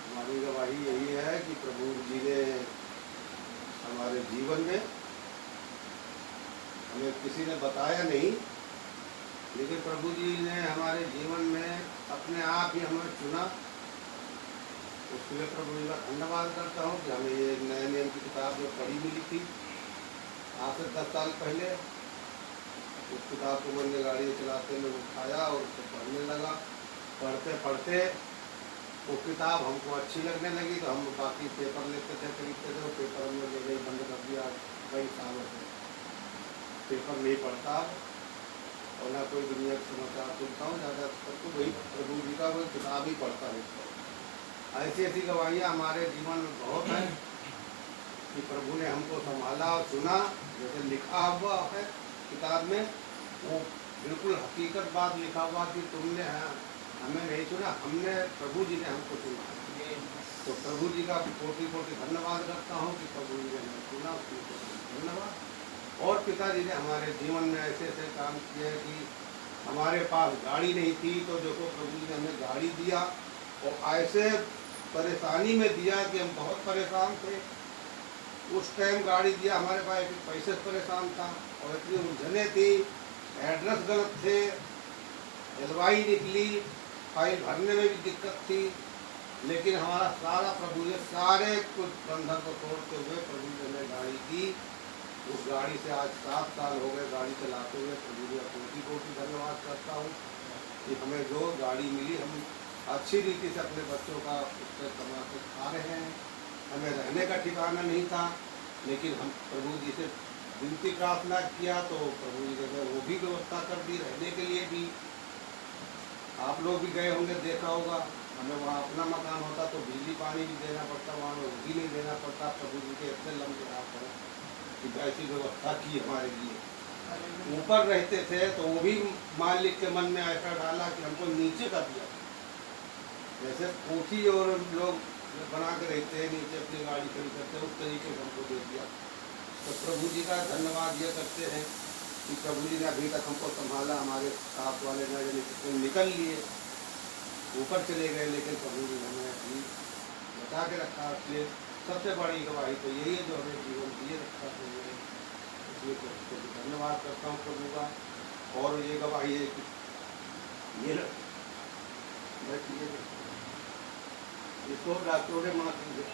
हमारी गवाही यही है कि प्रभु जी ने हमारे जीवन में, हमें किसी ने बताया नहीं, लेकिन प्रभु जी ने हमारे जीवन में अपने आप ही हमें चुना। उसके लिए प्रभु जी का धन्यवाद करता हूँ कि हमें ये नए नियम की किताब जो पढ़ी मिली थी आज से 10 साल पहले, उस किताब को मैंने गाड़ी चलाते में उठाया और उसको पढ़ने लगा। पढ़ते पढ़ते वो किताब हमको अच्छी लगने लगी, तो हम बाकी पेपर लेते थे, खरीदते थे। वो पेपर हमने लेने ही बंद कर दिया। कई सालों से पेपर नहीं पढ़ता और ना कोई दुनिया के समाचार सुनता हूँ, ज़्यादातर तो वही प्रभु जी का वो किताब ही पढ़ता रहता हूँ। ऐसी ऐसी गवाहियाँ हमारे जीवन में बहुत हैं कि प्रभु ने हमको संभाला और चुना। जैसे लिखा हुआ है किताब में, वो बिल्कुल हकीकत बात लिखा हुआ कि तुमने हमें नहीं चुना, हमने, प्रभु जी ने हमको चुना। तो प्रभु जी का कोटि कोटि धन्यवाद करता हूँ कि प्रभु जी ने हमें चुना, उसके धन्यवाद। और पिताजी ने हमारे जीवन में ऐसे ऐसे काम किए कि हमारे पास गाड़ी नहीं थी, तो देखो प्रभु जी ने हमें गाड़ी दिया, और ऐसे परेशानी में दिया कि हम बहुत परेशान थे। उस टाइम गाड़ी दिया, हमारे पास एक पैसे से परेशान था और इतनी उलझने थी, एड्रेस गलत थे, एलवाई निकली, फाइल भरने में भी दिक्कत थी, लेकिन हमारा सारा प्रभु ने सारे कुछ बंधन को तोड़ते हुए प्रभु ने हमें गाड़ी दी। उस गाड़ी से आज 7 साल हो गए गाड़ी चलाते हुए। प्रभु जी का कोटि कोटि धन्यवाद करता हूँ कि हमें जो गाड़ी मिली हम अच्छी रीति से अपने बच्चों का उससे कमा के खा रहे हैं। हमें रहने का ठिकाना नहीं था, लेकिन हम प्रभु जी से विनती प्रार्थना किया तो प्रभु जी ने वो भी व्यवस्था कर दी, रहने के लिए भी। आप लोग भी गए होंगे, देखा होगा, हमें वहाँ अपना मकान होता तो बिजली पानी भी देना पड़ता, वहाँ वो भी नहीं देना पड़ता। प्रभु जी के इतने लंबे हाथ हैं कि ऐसी व्यवस्था की हमारे लिए। ऊपर रहते थे तो वो भी मालिक के मन में ऐसा डाला कि हमको नीचे कर दिया। जैसे कोठी और लोग बना के रहते हैं, नीचे अपनी गाड़ी खड़ी करते हैं, उस तरीके से हमको दे दिया। तो प्रभु जी का धन्यवाद ये करते हैं कि प्रभु जी ने अभी तक हमको संभाला। हमारे साथ वाले न निकल लिए, ऊपर चले गए, लेकिन प्रभु जी ने हमें अभी बचा के रखा। इसलिए सबसे बड़ी गवाही तो यही है जो हमें जीवन दिए रखा है। इसलिए तो धन्यवाद करता हूँ प्रभु का। और ये गवाही है कि ये इसको डॉक्टरों ने मना कर दिया,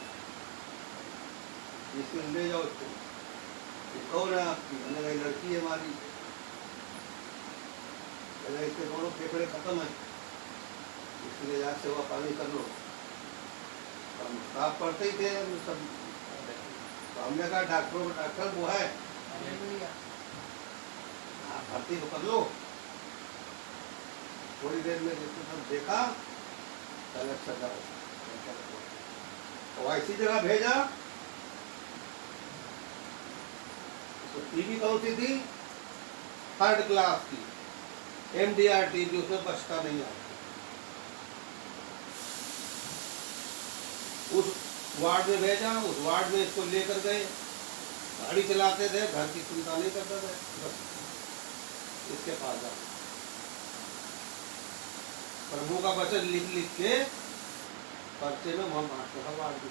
इसको ले जाओ, इसको कौन है आपकी? मैंने कहा लड़की है हमारी। इसके दोनों फेफड़े खत्म है, इसलिए यहाँ सेवा पानी कर लो। हम साफ पढ़ते ही थे हम सब, तो हमने कहा डॉक्टरों में डॉक्टर वो है, भर्ती तो कर लो। थोड़ी देर में जिसको सब देखा अच्छा जाओ, और ऐसी जगह भेजा तो टीवी कौन सी थी? 3rd क्लास की MDR टीवी, उसमें बचता नहीं आता। उस वार्ड में भेजा, उस वार्ड में इसको लेकर गए, गाड़ी चलाते थे, घर की चिंता नहीं करता था, बस इसके पास जाओ। प्रभु का वचन लिख लिख के पर्चे में वहां बांटते हैं वार्ड में।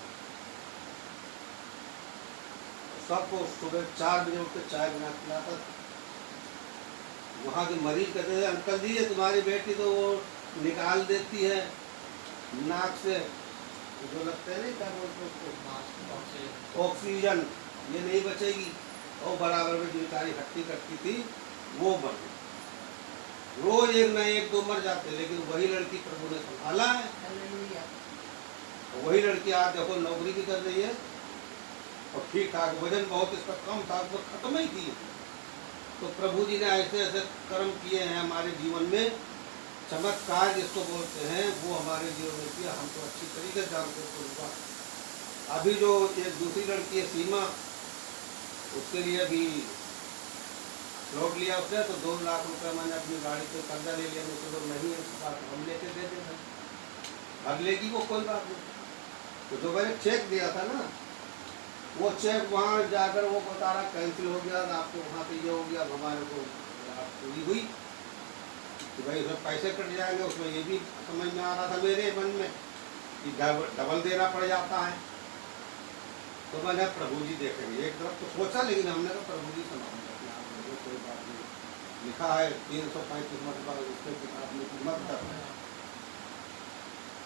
सबको सुबह 4 बजे उठ के चाय बना खिलाता था। वहाँ के मरीज कहते थे अंकल जी ये तुम्हारी बेटी तो वो निकाल देती है नाक से जो लगते हैं, नहीं क्या बोलते उसको, ऑक्सीजन, ये नहीं बचेगी। और बराबर में जो बेचारी हट्टी करती थी वो मर गई। रोज एक न एक दो मर जाते, लेकिन वही लड़की प्रभु ने संभाला है। वही लड़की आज देखो नौकरी भी कर रही है और ठीक ठाक, वजन बहुत इसका कम था तो खत्म ही थी। तो प्रभु जी ने ऐसे ऐसे कर्म किए हैं हमारे जीवन में, चमत्कार जिसको बोलते हैं वो हमारे जीवन में किया। हम तो अच्छी तरीके से जानते हैं। अभी जो एक दूसरी लड़की है सीमा, उसके लिए भी प्लॉट लिया उसने, तो 2 लाख रुपए मैंने अपनी गाड़ी पे कर्जा ले लिया। मुझसे लोग नहीं है बात, हम लेके दे देते, भर लेगी वो, कोई बात नहीं। तो जो मैंने चेक दिया था ना, वो चेक वहाँ जाकर वो बता रहा कैंसिल हो गया, आपको वहाँ पे ये हो गया। अब हमारे को पूरी हुई कि भाई उसमें पैसे कट जाएंगे। उसमें ये भी समझ में आ रहा था मेरे मन में कि डबल देना पड़ जाता है। तो मैंने प्रभु जी देखेंगे, एक तरफ तो सोचा, लेकिन हमने कहा प्रभु जी संभाल, कोई बात नहीं। लिखा है 335 मरतबा उसके किताब में मत कर।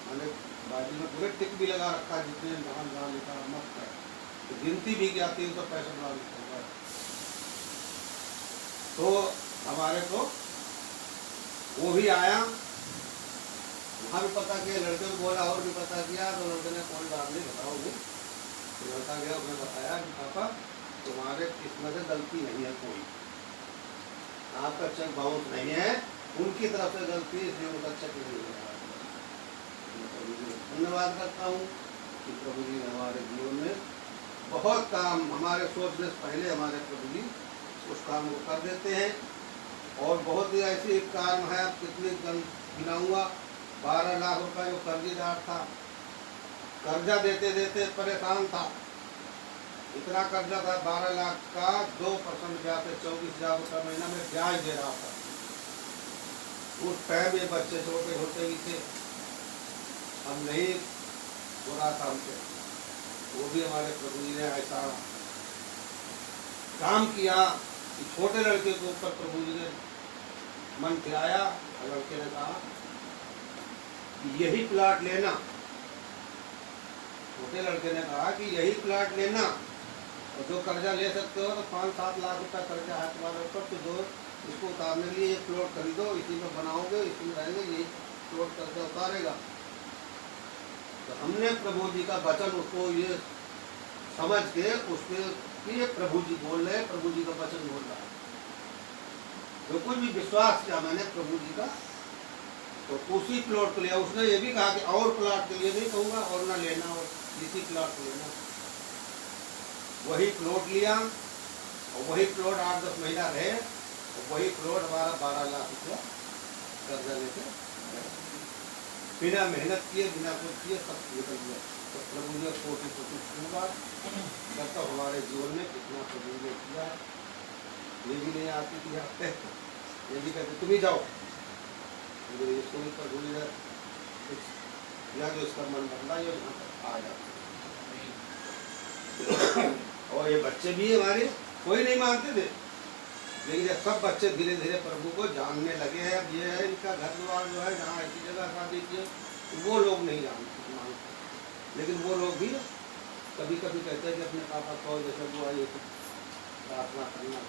मैंने बाजू में पूरे टिक भी लगा रखा, जितने जहाँ लिखा मत कर, तो गिनती भी किया 365 लिखा। तो हमारे को वो भी आया, वहाँ भी पता किया, लड़के को बोला और भी पता किया, तो लड़के ने कौन बात नहीं बताओगे। तो लड़का गया, उसने बताया कि पापा तुम्हारे इसमें से गलती नहीं है, कोई आपका चेक बाउंस नहीं है, उनकी तरफ से गलती, इसलिए उनका चेक नहीं है। धन्यवाद करता हूँ कि प्रभु जी ने हमारे जीवन में बहुत काम, हमारे सोचने से पहले हमारे प्रभु जी उस काम को कर देते हैं। और बहुत ही ऐसे काम है, आप कितने गिनाऊंगा। 12 लाख रुपए जो कर्जीदार था, कर्जा देते देते परेशान था, इतना कर्जा था 12 लाख का, 2% ब्याज से 24,000 रुपये महीना में ब्याज दे रहा था। उस टाइम ये बच्चे छोटे छोटे ही थे, हम नहीं हो रहा था हमसे। वो भी हमारे प्रभु जी ने ऐसा काम किया कि छोटे लड़के के ऊपर प्रभु जी ने मन फिराया। लड़के ने कहा कि यही प्लाट लेना, छोटे लड़के ने कहा कि यही प्लाट लेना, और जो कर्जा ले सकते हो तो 5-7 लाख रुपया कर्जा है तुम्हारे ऊपर, तो जो इसको उतारने के लिए ये प्लॉट खरीदो, इसी में बनाओगे, इसी में रहेंगे, यही प्लॉट कर्जा उतारेगा। तो हमने प्रभु जी का वचन उसको ये समझ के उसके कि ये प्रभु जी बोल रहे हैं, प्रभु जी का वचन बोल रहा है, जो कुछ भी विश्वास किया मैंने प्रभु जी का, तो उसी प्लॉट के लिए उसने ये भी कहा कि और प्लॉट के लिए नहीं कहूँगा और ना लेना, और इसी प्लॉट को लेना। वही प्लॉट लिया और वही प्लॉट 8-10 महीना रहे, और वही प्लॉट हमारा 12 लाख रुपया कर्जा लेके बिना मेहनत किए, बिना कुछ किए सब निकल गया। तो प्रभु ने कोटि-कोटि धन्यवाद, मतलब हमारे जीवन में कितना प्रभु ने किया है। ये भी नहीं आती थी यहाँ पे, ये भी कहते तुम ही जाओ, इसको भी प्रभु ने या जो इसका मन बदला ये यहाँ तक आ जाता। और ये बच्चे भी हमारे कोई नहीं मानते थे, लेकिन ये सब बच्चे धीरे धीरे प्रभु को जानने लगे हैं। अब ये है इनका घर द्वार जो है जहाँ ऐसी जगह शादी की है, वो लोग नहीं जानते मानते, लेकिन वो लोग भी कभी कभी कहते हैं कि अपने पापा को जैसे वो ये प्रार्थना करना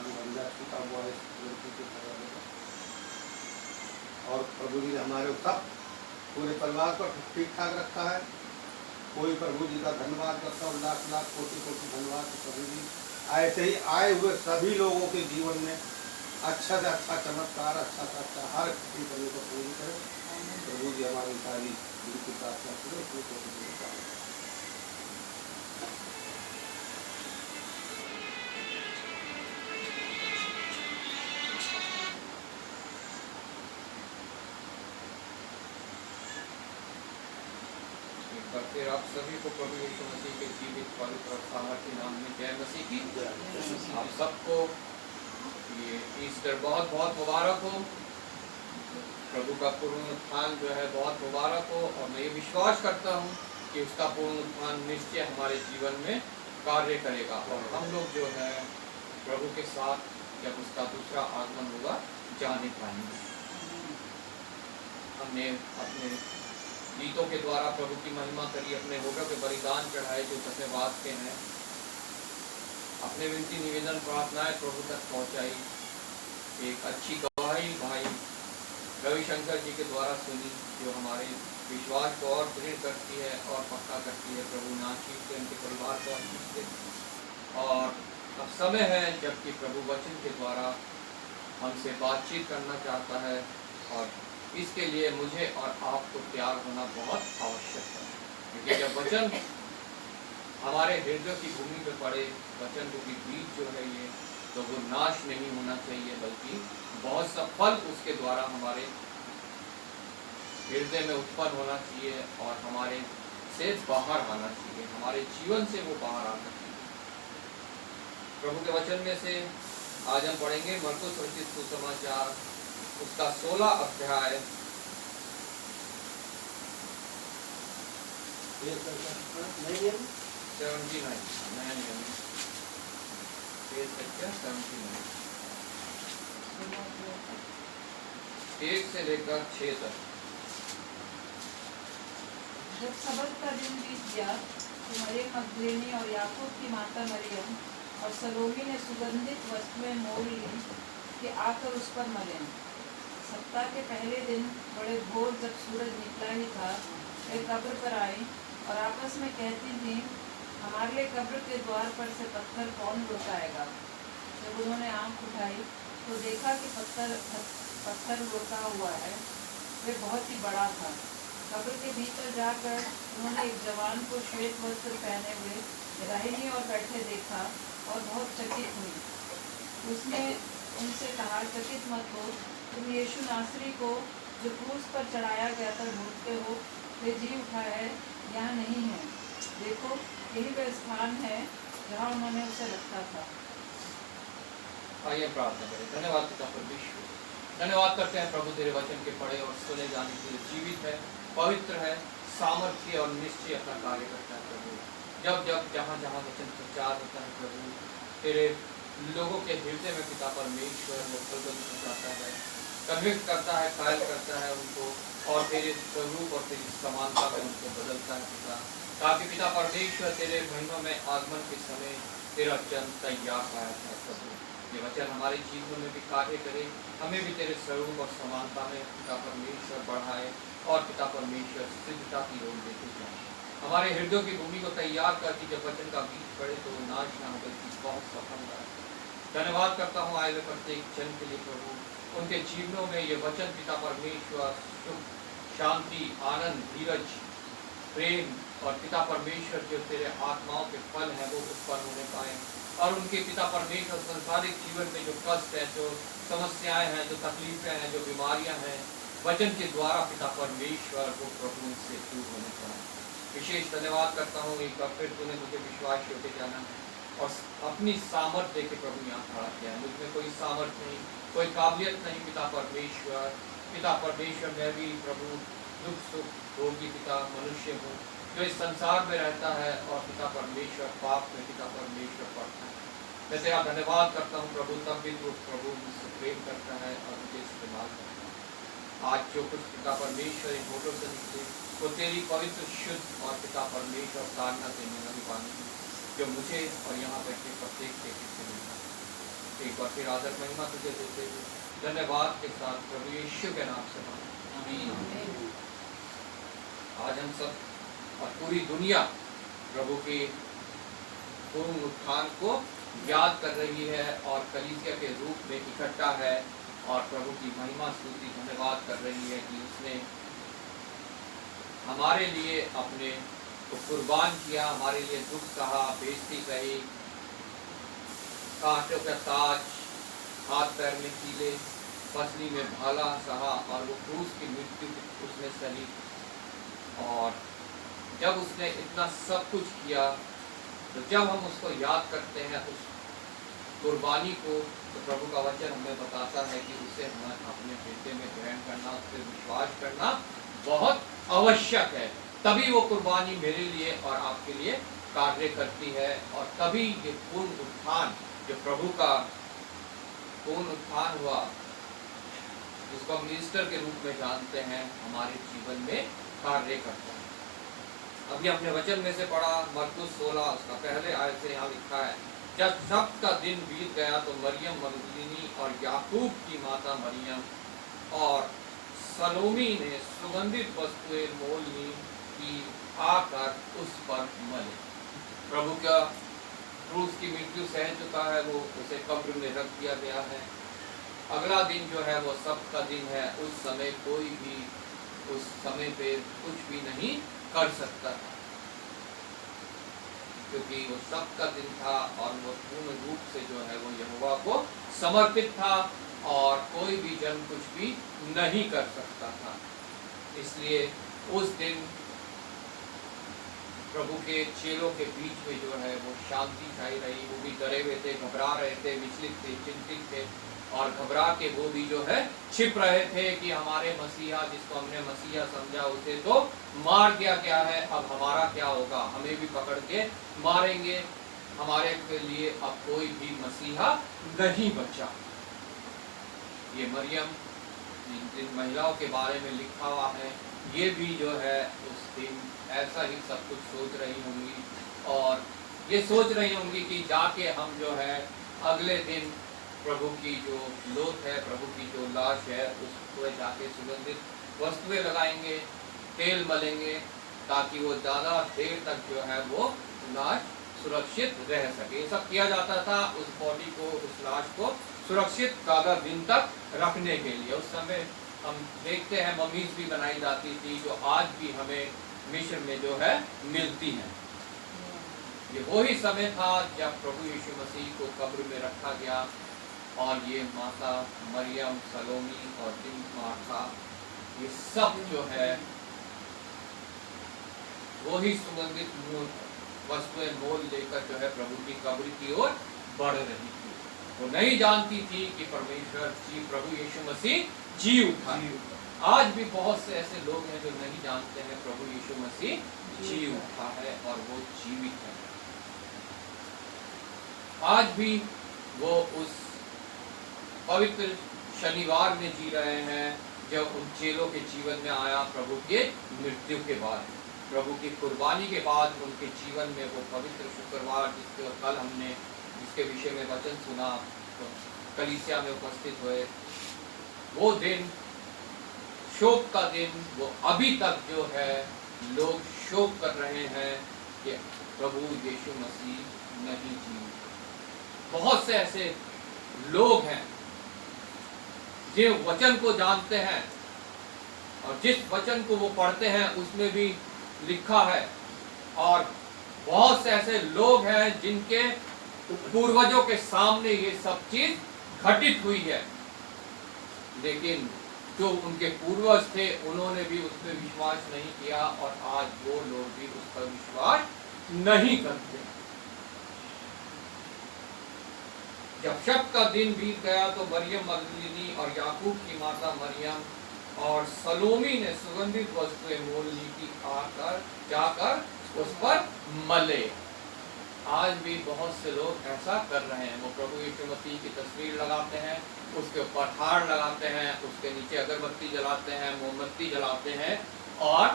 बंदा छूटा हुआ है लड़की के घर वाले का। और प्रभु जी ने हमारे सब पूरे परिवार को ठीक ठाक रखा है। कोई प्रभु जी का धन्यवाद करता हूँ, लाख लाख कोटि कोटि धन्यवाद प्रभु जी। ऐसे ही आए हुए सभी लोगों के जीवन में अच्छा से अच्छा चमत्कार, अच्छा से अच्छा हर किसी करने को पूरी करे। प्रभु जी हमारी सारी दिल की प्रार्थना करें, इसमें कोई फिर आप सभी को प्रभु यीशु मसीह के जीवित पवित्र और सामर्थ्य नाम में जय मसीह की। आप सबको ये ईस्टर बहुत बहुत मुबारक हो, प्रभु का पूर्ण उत्थान जो है बहुत मुबारक हो। और मैं ये विश्वास करता हूँ कि उसका पूर्ण उत्थान निश्चय हमारे जीवन में कार्य करेगा, और हम लोग जो है प्रभु के साथ जब उसका दूसरा आगमन होगा जाने पाएंगे। हमने अपने गीतों के द्वारा प्रभु की महिमा करी, अपने होठों के बलिदान चढ़ाए जो धन्यवाद के हैं, अपने विनती निवेदन प्रार्थनाएं प्रभु तक पहुंचाई। एक अच्छी गवाही भाई रविशंकर जी के द्वारा सुनी, जो हमारे विश्वास को और दृढ़ करती है और पक्का करती है। प्रभु नाशिक से उनके परिवार को आशीष दे। और अब समय है जबकि प्रभु वचन के द्वारा हमसे बातचीत करना चाहता है, और इसके लिए मुझे और आपको तैयार होना बहुत आवश्यक है। क्योंकि जब वचन हमारे हृदय की भूमि पे पड़े, वचन के बीज जो है ये, तो वो नाश नहीं होना चाहिए, बल्कि बहुत सा फल उसके द्वारा हमारे हृदय में उत्पन्न होना चाहिए और हमारे से बाहर आना चाहिए, हमारे जीवन से वो बाहर आना चाहिए। प्रभु के वचन में से आज हम पढ़ेंगे मरकुस रचित सुसमाचार उसका 16 अध्याय 79 नया नियम 1 से लेकर 6 तक। जब सबत का दिन बीत गया तो मरियम मगदलीनी और याकूब की माता मरियम और सलोमी ने सुगंधित वस्तुएं मोल ली कि आकर उस पर मलें। सप्ताह के पहले दिन बड़े भोर जब सूरज निकला ही था, वे कब्र पर आई और आपस में कहती थी, हमारे लिए कब्र के द्वार पर से पत्थर कौन लौटाएगा। जब उन्होंने आंख उठाई तो देखा कि पत्थर लौटा हुआ है, वे बहुत ही बड़ा था। कब्र के भीतर जाकर उन्होंने एक जवान को श्वेत वस्त्र पहने हुए दाहिनी ओर बैठे देखा और बहुत चकित हुई। उसने उनसे कहा, चकित मत हो, तुम यीशु नासरी को जो क्रूस पर चढ़ाया गया था ढूंढते हो, वे जी उठा है, यहाँ नहीं है। देखो, यही वह स्थान है जहाँ उन्होंने उसे रखा था। आइए प्रार्थना करें। धन्यवाद पिता परमेश्वर, धन्यवाद करते हैं प्रभु तेरे वचन के पढ़े और सुने जाने के लिए जीवित है, पवित्र है, सामर्थ्य और निश्चय अपना कार्य करता है। प्रभु जब जब जहाँ जहाँ वचन प्रचार होता है प्रभु, तेरे लोगों के हृदय में पिता परमेश्वर वो फलबल पहुँचाता है। कन्विक्ट करता है, कायल करता है उनको, और तेरे स्वरूप और तेरी समानता में उनको बदलता है पिता, ताकि पिता परमेश्वर तेरे महिमा में आगमन के समय तेरा जन्म तैयार पाया था प्रभु। ये वचन हमारे जीवन में भी कार्य करे, हमें भी तेरे स्वरूप और समानता में पिता परमेश्वर बढ़ाए और पिता परमेश्वर सिद्धता की ओर लेके जाए। हमारे हृदय की भूमि को तैयार करके जब वचन का बीज पड़े तो नाश ना हो बल्कि बहुत सफलता है। धन्यवाद करता हूँ आए हुए प्रत्येक जन के लिए प्रभु, उनके जीवनों में ये वचन पिता परमेश्वर सुख, शांति, आनंद, धीरज, प्रेम और पिता परमेश्वर जो तेरे आत्माओं के फल हैं वो उत्पन्न होने पाए, और उनके पिता परमेश्वर संसारिक जीवन में जो कष्ट है, जो समस्याएं हैं, जो तकलीफें हैं, जो बीमारियां हैं, वचन के द्वारा पिता परमेश्वर वो प्रभु से दूर होने पाए। विशेष धन्यवाद करता हूँ, एक बार फिर तूने मुझे विश्वास होते जाना है और अपनी सामर्थ्य देके प्रभु यहाँ खड़ा किया है। मुझमें कोई सामर्थ्य नहीं, कोई काबिलियत नहीं पिता परमेश्वर। पिता परमेश्वर मैं भी प्रभु दुख सुख रोगी पिता मनुष्य हूँ जो इस संसार में रहता है, और पिता परमेश्वर पाप में पिता परमेश्वर पड़ता है। मैं तेरा धन्यवाद करता हूँ प्रभु, तब भी तू प्रभु मुझसे प्रेम करता है और मुझे इस्तेमाल करता है। आज जो कुछ पिता परमेश्वर इन होटल से निकले वो तेरी पवित्र शुद्ध और पिता परमेश्वर साधना से मिला भी पानी जो मुझे और यहाँ बैठे प्रत्येक के से मिलता है। एक बार फिर आदर महिमा तुझे देते हुए धन्यवाद के साथ प्रभु यीशु के नाम से आमीन। आज हम सब और पूरी दुनिया प्रभु के पूर्ण उत्थान को याद कर रही है और कलीसिया के रूप में इकट्ठा है और प्रभु की महिमा स्तुति धन्यवाद कर रही है कि उसने हमारे लिए अपने को कुर्बान किया, हमारे लिए दुख सहा, बेइज्जती सही, कांटों का ताज, हाथ पैर में कीले, पसली में भाला सहा, और वो क्रूस की मृत्यु उसने सही। और जब उसने इतना सब कुछ किया तो जब हम उसको याद करते हैं उस कुर्बानी को, तो प्रभु का वचन हमें बताता है कि उसे हमें अपने हृदय में ग्रहण करना, उस पर विश्वास करना बहुत आवश्यक है। तभी वो कुर्बानी मेरे लिए और आपके लिए कार्य करती है, और तभी ये पूर्ण उत्थान जो प्रभु का पूर्ण उत्थान हुआ जिसको हम ईस्टर के रूप में जानते हैं हमारे जीवन में कार्य करता है। अभी अपने वचन में से पढ़ा मरकुस 16 उसका पहले आयत से यहाँ लिखा है, जब सब्त का दिन बीत गया तो मरियम मगदलीनी और याकूब की माता मरियम और सलोमी ने सुगंधित वस्तुएं मोल ली कि आकर उस पर मले। प्रभु का क्रूस की मृत्यु सह चुका है, वो उसे कब्र में रख दिया गया है। अगला दिन जो है वो सब्त का दिन है। उस समय कोई भी उस समय पे कुछ भी नहीं कर सकता था, क्योंकि वो सब्त का दिन था और वो पूर्ण रूप से जो है वो यहोवा को समर्पित था और कोई भी जन कुछ भी नहीं कर सकता था। इसलिए उस दिन प्रभु के चेलों के बीच में जो है वो शांति छाई रही। वो भी डरे हुए थे, घबरा रहे थे, विचलित थे, चिंतित थे, और घबरा के वो भी जो है छिप रहे थे कि हमारे मसीहा जिसको हमने मसीहा समझा उसे तो मार दिया गया है, अब हमारा क्या होगा, हमें भी पकड़ के मारेंगे, हमारे के लिए अब कोई भी मसीहा नहीं बचा। ये मरियम जिन महिलाओं के बारे में लिखा हुआ है ये भी जो है उस दिन ऐसा ही सब कुछ सोच रही होंगी, और ये सोच रही होंगी कि जाके हम जो है अगले दिन प्रभु की जो लोथ है, प्रभु की जो लाश है, उसको जाके सुगंधित वस्तुएं लगाएंगे, तेल मलेंगे, ताकि वो ज़्यादा देर तक जो है वो लाश सुरक्षित रह सके। ये सब किया जाता था उस बॉडी को, उस लाश को सुरक्षित ज़्यादा दिन तक रखने के लिए। उस समय हम देखते हैं मम्मीज भी बनाई जाती थी जो आज भी हमें मिस्र में जो है मिलती हैं। ये वही समय था जब प्रभु यीशु मसीह को कब्र में रखा गया, और ये माता मरियम, सलोमी और दिन मार्था ये सब जो है वही सुगंधित वस्तुएं मोल लेकर जो है प्रभु की कब्र की ओर बढ़ रही थी। वो नहीं जानती थी कि परमेश्वर जी प्रभु यीशु मसीह जी उठा। आज भी बहुत से ऐसे लोग हैं जो नहीं जानते हैं प्रभु यीशु मसीह जी उठा है और वो जीवित है। आज भी वो उस पवित्र शनिवार में जी रहे हैं जब उन चेलों के जीवन में आया प्रभु के मृत्यु के बाद, प्रभु की कुर्बानी के बाद उनके जीवन में वो पवित्र शुक्रवार जिसके कल हमने जिसके विषय में वचन सुना, तो कलीसिया में उपस्थित हुए, वो दिन शोक का दिन, वो अभी तक जो है लोग शोक कर रहे हैं कि प्रभु यीशु मसीह नहीं जी। बहुत से ऐसे लोग हैं जो वचन को जानते हैं और जिस वचन को वो पढ़ते हैं उसमें भी लिखा है, और बहुत से ऐसे लोग हैं जिनके पूर्वजों के सामने ये सब चीज घटित हुई है, लेकिन जो उनके पूर्वज थे उन्होंने भी उस पर विश्वास नहीं किया और आज वो लोग भी उस पर विश्वास नहीं करते। जब शब का दिन बीत गया तो मरियम मगदलीनी और याकूब की माता मरियम और सलोमी ने सुगंधित वस्तुएं मोल ली की आकर जाकर उस पर मले। आज भी बहुत से लोग ऐसा कर रहे हैं, वो प्रभु यीशु मसीह की तस्वीर लगाते हैं, उसके ऊपर हार लगाते हैं, उसके नीचे अगरबत्ती जलाते हैं, मोमबत्ती जलाते हैं और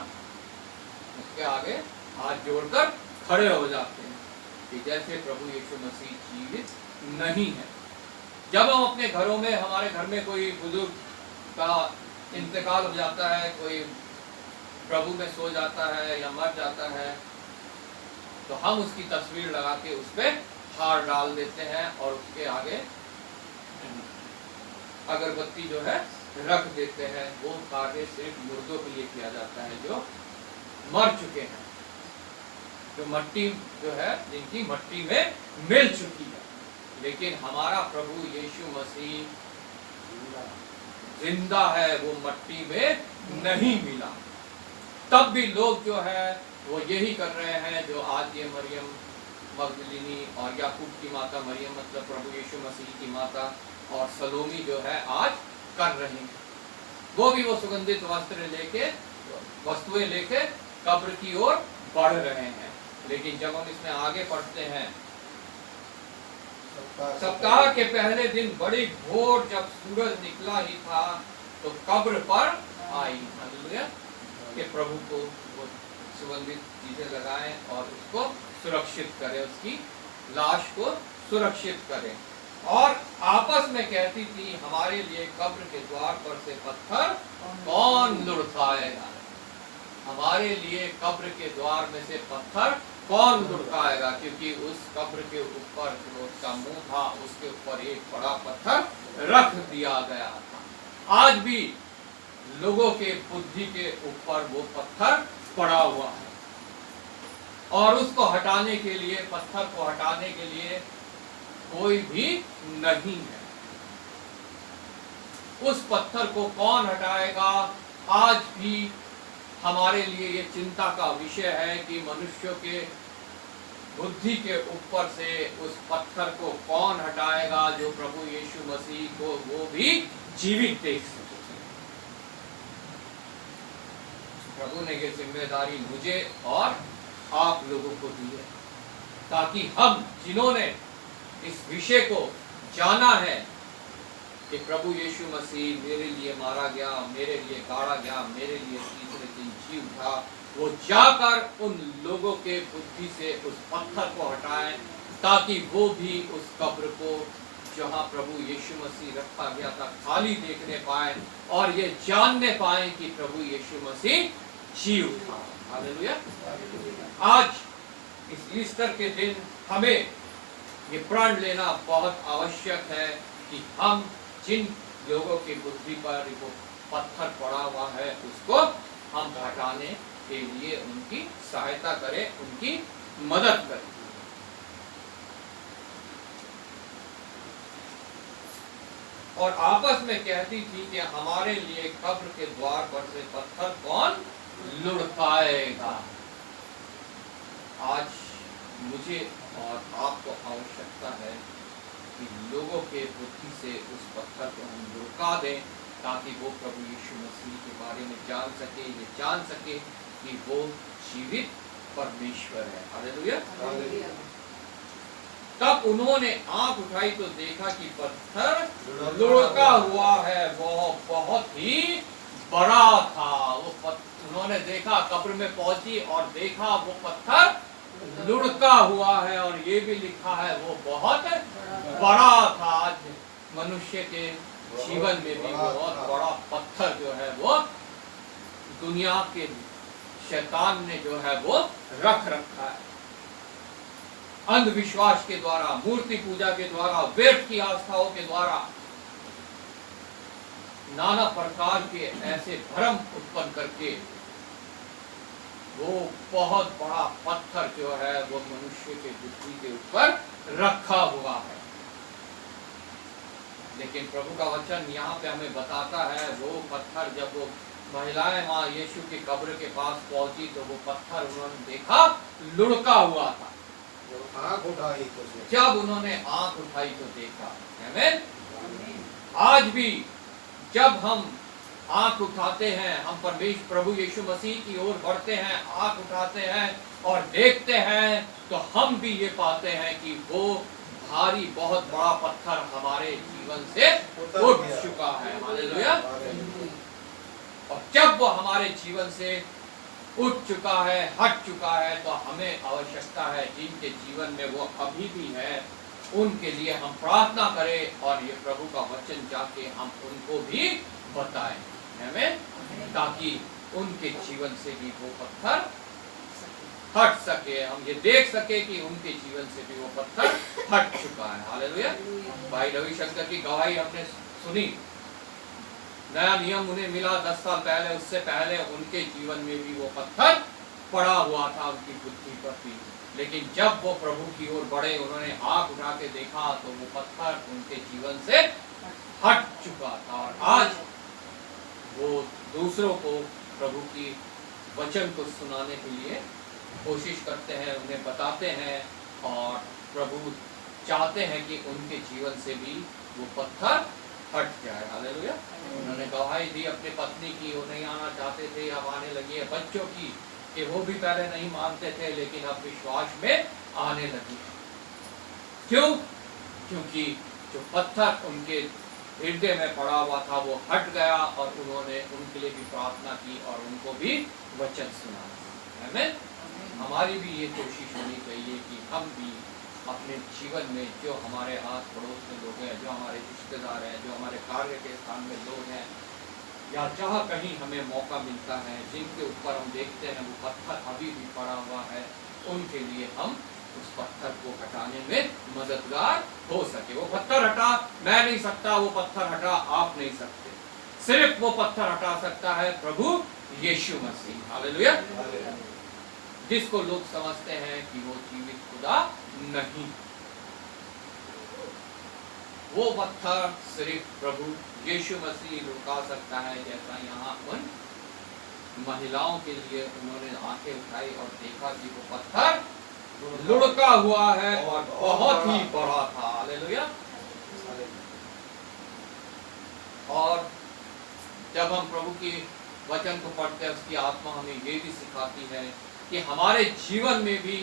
उसके आगे हाथ जोड़कर खड़े हो जाते हैं कि जैसे प्रभु यीशु मसीह जीवित नहीं है। जब हम अपने घरों में, हमारे घर में कोई बुजुर्ग का इंतकाल हो जाता है, कोई प्रभु में सो जाता है या मर जाता है, तो हम उसकी तस्वीर लगा के उस पर हार डाल देते हैं और उसके आगे अगरबत्ती जो है रख देते हैं। वो कार्य सिर्फ मुर्दों के लिए किया जाता है जो मर चुके हैं, जो मट्टी जो है जिनकी मट्टी में मिल चुकी है। लेकिन हमारा प्रभु यीशु मसीह जिंदा है, वो मट्टी में नहीं मिला। तब भी लोग जो है वो यही कर रहे हैं जो आज ये मरियम मगदलीनी और याकूब की माता मरियम मतलब प्रभु यीशु मसीह की माता और सलोमी जो है आज कर रही हैं। वो भी वो सुगंधित वस्तुएं लेके कब्र की ओर बढ़ रहे हैं। लेकिन जब हम इसमें आगे पढ़ते हैं, सप्ताह के पहले दिन बड़ी भोर जब सूरज निकला ही था तो कब्र पर आई, हालेलुया, कि प्रभु को वो सुगंधित चीजें लगाएं और उसको सुरक्षित करें, उसकी लाश को सुरक्षित करें। और आपस में कहती थी, हमारे लिए कब्र के द्वार पर से पत्थर कौन लुढ़काएगा, हमारे लिए कब्र के द्वार में से पत्थर कौन लुढ़काएगा, क्योंकि उस कब्र के ऊपर जो उसका मुंह था उसके ऊपर एक बड़ा पत्थर रख दिया गया था। आज भी लोगों के बुद्धि के ऊपर वो पत्थर पड़ा हुआ है और उसको हटाने के लिए, पत्थर को हटाने के लिए कोई भी नहीं है। उस पत्थर को कौन हटाएगा? आज भी हमारे लिए ये चिंता का विषय है कि मनुष्यों के बुद्धि के ऊपर से उस पत्थर को कौन हटाएगा जो प्रभु यीशु मसीह को वो भी जीवित देख सके। प्रभु ने ये जिम्मेदारी मुझे और आप लोगों को दी है ताकि हम जिन्होंने इस विषय को जाना है कि प्रभु यीशु मसीह मेरे लिए मारा गया, मेरे लिए गाड़ा गया, मेरे लिए तीसरे दिन जी उठा, वो जाकर उन लोगों के बुद्धि से उस पत्थर को हटाएं ताकि वो भी उस कब्र को जहां प्रभु यीशु मसीह रखा गया था खाली देखने पाए और ये जानने पाए कि प्रभु यीशु मसीह जी उठा। हालेलुया। आज इस ईस्टर के दिन हमें ये प्रण लेना बहुत आवश्यक है कि हम जिन लोगों की बुद्धि पर वो पत्थर पड़ा हुआ है उसको हम हटाने के लिए उनकी सहायता करें, उनकी मदद करें। और आपस में कहती थी कि हमारे लिए कब्र के द्वार पर से पत्थर कौन लुढ़काएगा। आज मुझे और आपको आवश्यकता है कि लोगों के बुद्धि से उस पत्थर को हम लुढ़का दें ताकि वो प्रभु यीशु मसीह के बारे में जान सके, ये जान सके कि वो जीवित परमेश्वर है। हालेलुया। तब उन्होंने आंख उठाई तो देखा कि पत्थर लुढ़का हुआ है, वह बहुत ही बड़ा था। उन्होंने देखा, कब्र में पहुंची और देखा वो पत्थर लुढ़का हुआ है, और ये भी लिखा है वो बहुत बड़ा था। आज मनुष्य के जीवन में भी बहुत बड़ा पत्थर जो है वो दुनिया के शैतान ने जो है वो रख रखा है। अंधविश्वास के द्वारा, मूर्ति पूजा के द्वारा, व्यर्थ की आस्थाओं के द्वारा नाना प्रकार के ऐसे भ्रम उत्पन्न करके वो बहुत बड़ा पत्थर जो है वो मनुष्य के पृथ्वी के ऊपर रखा हुआ है। लेकिन प्रभु का वचन यहाँ पे हमें बताता है वो पत्थर, जब वो महिलाएं वहां यीशु की कब्र के पास पहुंची तो वो पत्थर उन्होंने देखा लुढ़का हुआ था। आँख उठाई तो जब उन्होंने आंख उठाई तो देखा। आमीन। आज भी जब हम आंख उठाते हैं, हम परमेश्वर प्रभु यीशु मसीह की ओर बढ़ते हैं, आंख उठाते हैं और देखते हैं, तो हम भी ये पाते हैं कि वो भारी बहुत बड़ा पत्थर हमारे जीवन से उठ चुका है। हालेलुया। और जब वो हमारे जीवन से उठ चुका है, हट चुका है, तो हमें आवश्यकता है जिनके जीवन में वो अभी भी है उनके लिए हम प्रार्थना करें और ये प्रभु का वचन जाके हम उनको भी बताएं, हमें, ताकि उनके जीवन से भी वो पत्थर हट सके, हम ये देख सके कि उनके जीवन से भी वो पत्थर हट चुका है। हालेलुया। भाई रविशंकर की गवाही हमने सुनी, नया नियम उन्हें मिला 10 साल पहले, उससे पहले उनके जीवन में भी वो पत्थर पड़ा हुआ था उनकी बुद्धि पर भी, लेकिन जब वो प्रभु की ओर बढ़े, उन्होंने आंख उठा के देखा तो वो पत्थर उनके जीवन से हट चुका था। और आज वो दूसरों को प्रभु की वचन को सुनाने के लिए कोशिश करते हैं, उन्हें बताते हैं, और प्रभु चाहते हैं कि उनके जीवन से भी वो पत्थर हट जाए। हालेलुया। उन्होंने गवाही दी अपनी पत्नी की, वो नहीं आना चाहते थे, अब आने लगी है। बच्चों की, कि वो भी पहले नहीं मानते थे लेकिन अब विश्वास में आने लगी। क्यों? क्योंकि जो पत्थर उनके हृदय में पड़ा हुआ था वो हट गया, और उन्होंने उनके लिए भी प्रार्थना की और उनको भी वचन सुनाया। आमीन। हमारी भी ये कोशिश होनी चाहिए कि हम भी अपने जीवन में जो हमारे आस पड़ोस में लोग हैं, जो हमारे रिश्तेदार हैं, जो हमारे कार्य के स्थान में लोग हैं, या जहाँ कहीं हमें मौका मिलता है, जिनके ऊपर हम देखते हैं वो पत्थर अभी भी पड़ा हुआ है, उनके लिए हम उस पत्थर को हटाने में मददगार हो सके। वो पत्थर हटा मैं नहीं सकता, वो पत्थर हटा आप नहीं सकते, सिर्फ वो पत्थर हटा सकता है प्रभु यीशु मसीह। हालेलुया। जिसको लोग समझते हैं कि वो जीवित खुदा नहीं, वो पत्थर सिर्फ प्रभु यीशु मसीह लुढ़का सकता है। जैसा यहाँ उन महिलाओं के लिए उन्होंने आंखें उठाई और देखा कि वो पत्थर लुढ़का हुआ है और बहुत ही बड़ा था। हालेलुया। और जब हम प्रभु की वचन को पढ़ते हैं, उसकी आत्मा हमें ये भी सिखाती है कि हमारे जीवन में भी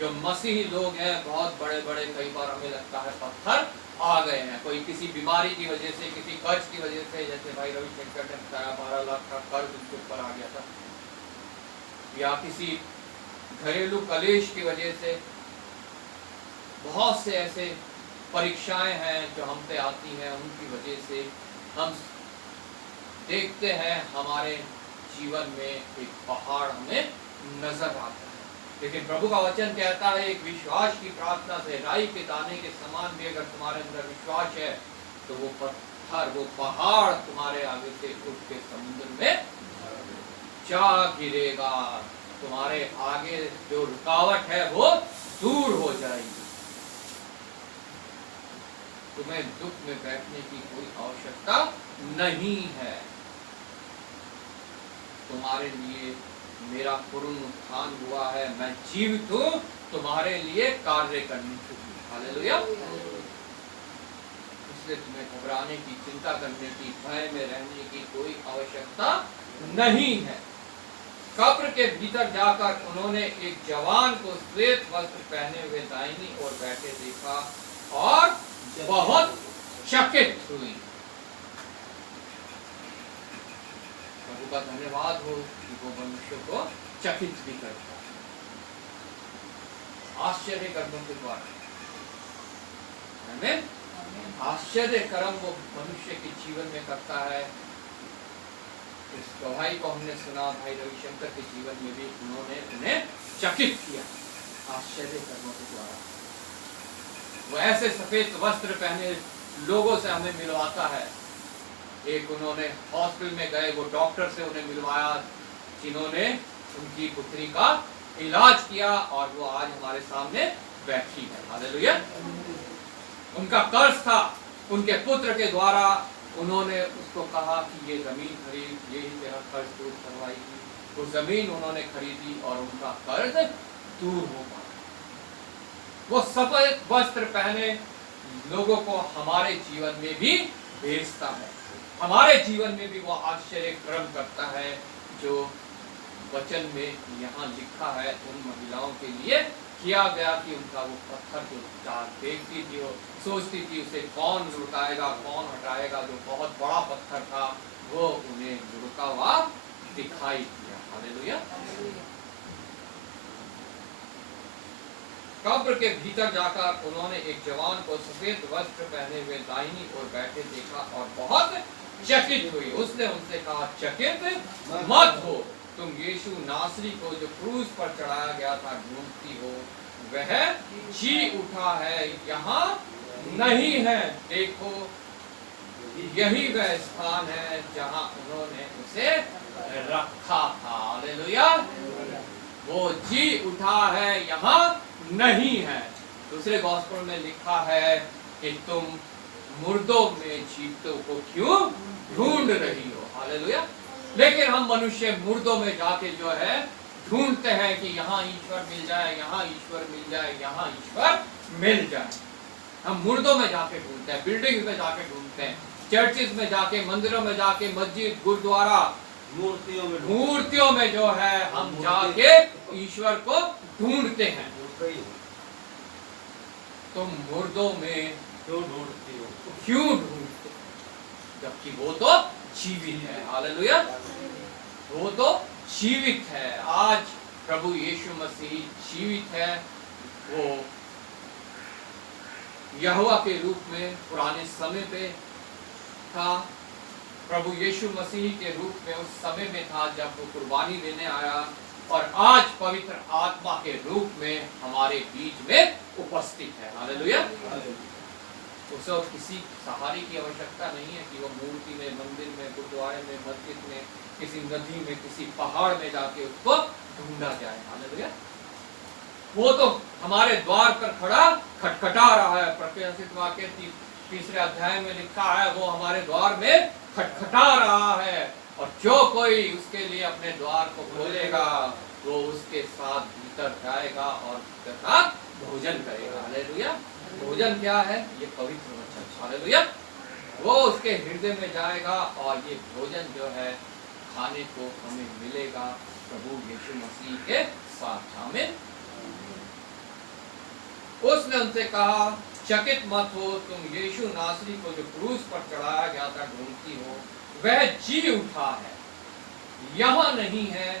जो मसीही लोग हैं, बहुत बड़े बड़े, कई बार हमें लगता है पत्थर आ गए हैं, कोई किसी बीमारी की वजह से, किसी कर्ज की वजह से, जैसे भाई रविशंकर ने बताया 12 लाख का कर्ज उनके ऊपर आ गया था, या किसी घरेलू कलेश की वजह से, बहुत से ऐसे परीक्षाएं हैं जो हम पे आती हैं, उनकी वजह से हम देखते हैं हमारे जीवन में एक पहाड़ हमें नजर आता है। लेकिन प्रभु का वचन कहता है एक विश्वास की प्रार्थना से, राई के दाने के समान भी अगर तुम्हारे अंदर विश्वास है तो वो पत्थर, वो पहाड़ तुम्हारे आगे से उठ के समुद्र में जा गिरेगा, तुम्हारे आगे जो रुकावट है वो दूर हो जाएगी। तुम्हें दुख में बैठने की कोई आवश्यकता नहीं है, तुम्हारे लिए मेरा पुनरुत्थान हुआ है, मैं जीवित हूँ तुम्हारे लिए कार्य करने के लिए। हालेलुया। इसलिए तुम्हें घबराने की, चिंता करने की, भय में रहने की कोई आवश्यकता नहीं है। कब्र के भीतर जाकर उन्होंने एक जवान को श्वेत वस्त्र पहने हुए दाहिनी ओर बैठे देखा और बहुत चकित हुई। प्रभु का धन्यवाद हो कि वो मनुष्य को चकित भी करता है आश्चर्य कर्मों के द्वारा। आमीन। आश्चर्य कर्म वो मनुष्य के जीवन में करता है। इस गवाही को हमने सुना भाई रविशंकर के जीवन में भी उन्होंने उन्हें चकित किया आश्चर्य कर्मों के द्वारा। वो ऐसे सफेद वस्त्र पहने लोगों से हमें मिलवाता है। एक उन्होंने हॉस्पिटल में गए, वो डॉक्टर से उन्हें मिलवाया जिन्होंने उनकी पुत्री का इलाज किया और वो आज हमारे सामने बैठी है। हालेलुया। उनका कर्ज था, उनके पुत्र के द्वारा उन्होंने उसको कहा कि ये जमीन खरीद, यही तेरा कर्ज दूर करवाएगी। वो जमीन उन्होंने खरीदी और उनका कर्ज दूर हो पाया। वो सफेद वस्त्र पहने लोगों को हमारे जीवन में भी भेजता है। हमारे जीवन में भी वो आश्चर्य कर्म करता है जो वचन में यहाँ लिखा है उन महिलाओं के लिए किया गया कि उनका वो पत्थर जो देखती थी, वो सोचती थी उसे कौन लुटाएगा, कौन हटाएगा। जो बहुत बड़ा पत्थर था वो उन्हें लुढ़का हुआ दिखाई दिया। हालेलुया। कब्र के भीतर जाकर उन्होंने एक जवान को सफेद वस्त्र पहने हुए दाहिनी ओर बैठे देखा और बहुत चकित हुई। उसने उनसे कहा, चकित मत हो, तुम यीशु नासरी को जो क्रूस पर चढ़ाया गया था ढूंढती हो। वह जी उठा है, यहाँ नहीं है। देखो यही वह स्थान है जहाँ उन्होंने उसे रखा था। हालेलुया। वो जी उठा है, यहाँ नहीं है। दूसरे गॉस्पेल में लिखा है कि तुम मुर्दों में जीवितों को क्यों ढूंढ रही हो। हालेलुया। लेकिन हम मनुष्य मुर्दों में जाके जो है ढूंढते हैं कि यहाँ ईश्वर मिल जाए, यहाँ ईश्वर मिल जाए, यहाँ ईश्वर मिल जाए। हम मुर्दों में जाके ढूंढते हैं, बिल्डिंग में जाके ढूंढते हैं, चर्चिज में जाके, मंदिरों में जाके, मस्जिद, गुरुद्वारा, मूर्तियों में जो है हम जाके ईश्वर को ढूंढते हैं। तुम मुर्दों में क्यों ढूंढते हो? क्यों ढूंढते हो? जबकि वो तो जीवित है। हालेलुया। वो तो जीवित है। आज प्रभु यीशु मसीह जीवित है। वो यहोवा के रूप में पुराने समय पे था, प्रभु यीशु मसीह के रूप में उस समय में था जब वो कुर्बानी देने आया, और आज पवित्र आत्मा के रूप में हमारे बीच में उपस्थित है। हालेलुया। उसे और किसी सहारे की आवश्यकता नहीं है कि वो मूर्ति में, मंदिर में, गुरुद्वारे में, मस्जिद में, किसी नदी में, किसी पहाड़ में जाके उसको ढूंढा जाए। हालेलुया। वो तो हमारे द्वार पर खड़ा खटखटा रहा है। प्रकाशित वाक्य 3 अध्याय में लिखा है, वो हमारे द्वार में खटखटा रहा है, और जो कोई उसके लिए अपने द्वार को खोलेगा वो उसके साथ भीतर जाएगा और उसके साथ भोजन करेगा। हालेलुया। भोजन क्या है? ये पवित्र वचन। हालेलुया। वो उसके हृदय में जाएगा और ये भोजन जो है खाने को हमें मिलेगा प्रभु यीशु मसीह के साथ। आमीन। उसने उनसे कहा, चकित मत हो, तुम यीशु नासरी को जो क्रूस पर चढ़ाया गया था ढूंढती हो। वह जी उठा है, यहाँ नहीं है।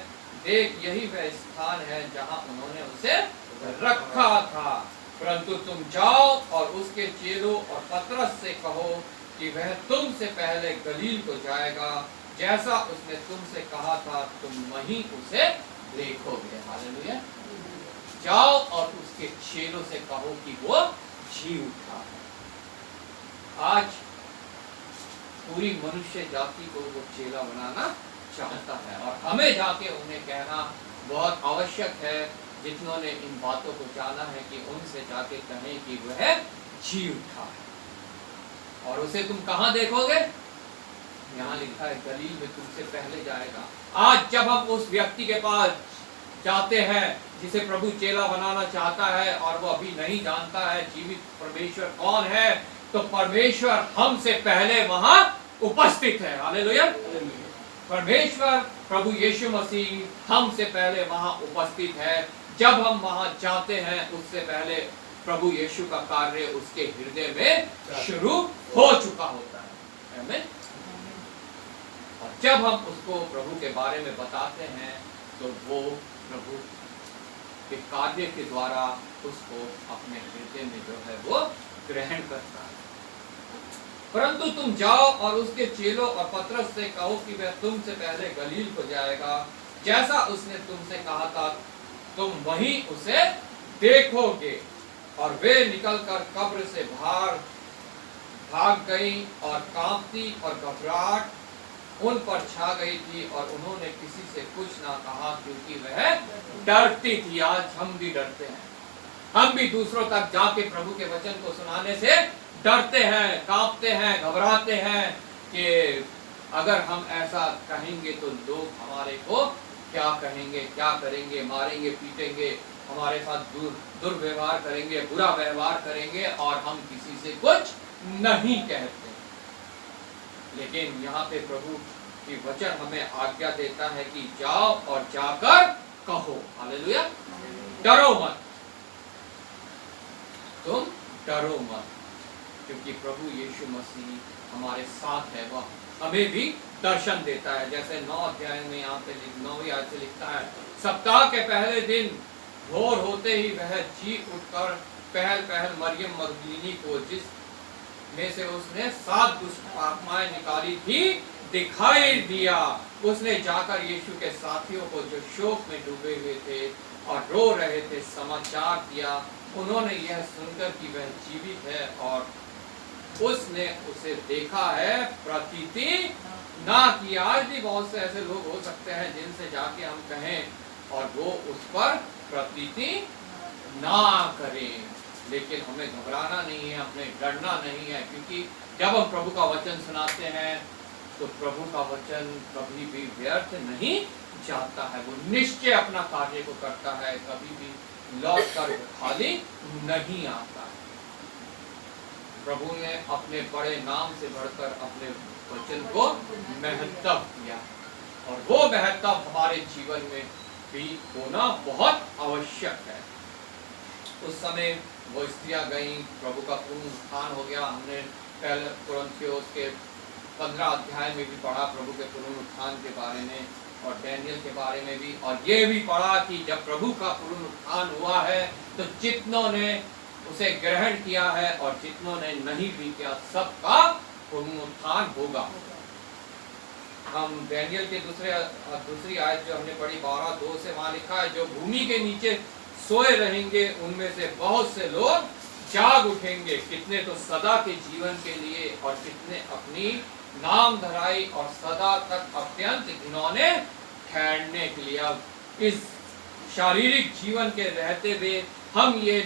देख यही वह स्थान है जहाँ उन्होंने उसे रखा था। परंतु तुम जाओ और उसके चेलों और पतरस से कहो कि वह तुमसे पहले गलील को जाएगा, जैसा उसने तुमसे कहा था, तुम वहीं उसे देखोगे। हालेलुया। जाओ और उसके चेलों से कहो कि वो जी उठा है। आज पूरी मनुष्य जाति को वो चेला बनाना चाहता है, और हमें जाके उन्हें कहना बहुत आवश्यक है। जिन्होंने इन बातों को जाना है कि उनसे जाके कहें कि वह जी उठा है। और उसे तुम कहाँ देखोगे? यहाँ लिखा है गलील में तुमसे पहले जाएगा। आज जब हम उस व्यक्ति के पास जाते हैं जिसे प्रभु चेला बनाना चाहता है और वो अभी नहीं जानता है जीवित परमेश्वर कौन है, तो परमेश्वर हमसे पहले वहां उपस्थित है। हालेलुया। परमेश्वर प्रभु यीशु मसीह हमसे पहले वहां उपस्थित है। जब हम वहां जाते हैं उससे पहले प्रभु यीशु का कार्य उसके हृदय में शुरू हो चुका होता है। आमीन। और जब हम उसको प्रभु के बारे में बताते हैं तो वो प्रभु के कार्य के द्वारा उसको अपने हृदय में जो है वो ग्रहण करता है। परंतु तुम जाओ और उसके चेलों और पतरस से कहो कि वह तुमसे पहले गलील को जाएगा, जैसा उसने तुमसे कहा था तुम वहीं उसे देखोगे। और वे निकलकर कब्र से बाहर भाग गई और कांपती और घबराहट उन पर छा गई थी और उन्होंने किसी से कुछ ना कहा क्योंकि वह डरती थी। आज हम भी डरते हैं, हम भी दूसरों तक जाके प्रभु के वचन को सुनाने से डरते हैं, कांपते हैं, घबराते हैं कि अगर हम ऐसा कहेंगे तो लोग हमारे को क्या कहेंगे, क्या करेंगे, मारेंगे, पीटेंगे, हमारे साथ दुर्व्यवहार करेंगे, बुरा व्यवहार करेंगे और हम किसी से कुछ नहीं कहते। लेकिन यहाँ पे प्रभु की वचन हमें आज्ञा देता है कि जाओ और जाकर कहो। हालेलुया। डरो मत, तुम डरो मत, क्योंकि प्रभु यीशु मसीह हमारे साथ है। वह हमें भी दर्शन देता है। जैसे 9 अध्याय में यहाँ पे 9वीं आयत से लिखता है, सप्ताह के पहले दिन भोर होते ही वह जी उठकर पहल मरियम मगदलीनी को, जिस में से उसने 7 दुष्ट आत्माएं निकाली थी, दिखाई दिया। उसने जाकर यीशु के साथियों को जो शोक में डूबे हुए थे और रो रहे थे समाचार दिया। उन्होंने यह सुनकर कि वह जीवित है और उसने उसे देखा है प्रतीति ना की। आज भी बहुत से ऐसे लोग हो सकते हैं जिनसे जाके हम कहें और वो उस पर प्रतीति ना करें, लेकिन हमें घबराना नहीं है, हमें डरना नहीं है, क्योंकि जब हम प्रभु का वचन सुनाते हैं तो प्रभु का वचन कभी भी व्यर्थ नहीं जाता है। वो निश्चय अपना कार्य को करता है, कभी भी लौट कर खाली नहीं आता है। प्रभु ने अपने बड़े नाम से बढ़कर अपने वचन को महत्व दिया और वो महत्व हमारे जीवन में भी होना बहुत आवश्यक है। उस समय वो स्त्रियां गई, प्रभु का पुनरुत्थान हो गया। हमने पहले कुरिन्थियों के 15 अध्याय में भी पढ़ा प्रभु के पुनरुत्थान के बारे में और डैनियल के बारे में भी, और ये भी पढ़ा कि जब प्रभु का पुनरुत्थान हुआ है तो जितनों ने उसे ग्रहण किया है और जितनों ने नहीं भी किया सबका पुनरुत्थान होगा। हम डैनियल के दूसरी आयत जो हमने पढ़ी 12:2 से, वहां लिखा है, जो भूमि के नीचे सोए रहेंगे उनमें से बहुत से लोग जाग उठेंगे, कितने तो सदा के जीवन के लिए और कितने अपनी नाम धराई और सदा तक अत्यंत घिनौने ठहरने के लिए। अब इस शारीरिक जीवन के रहते हुए हम ये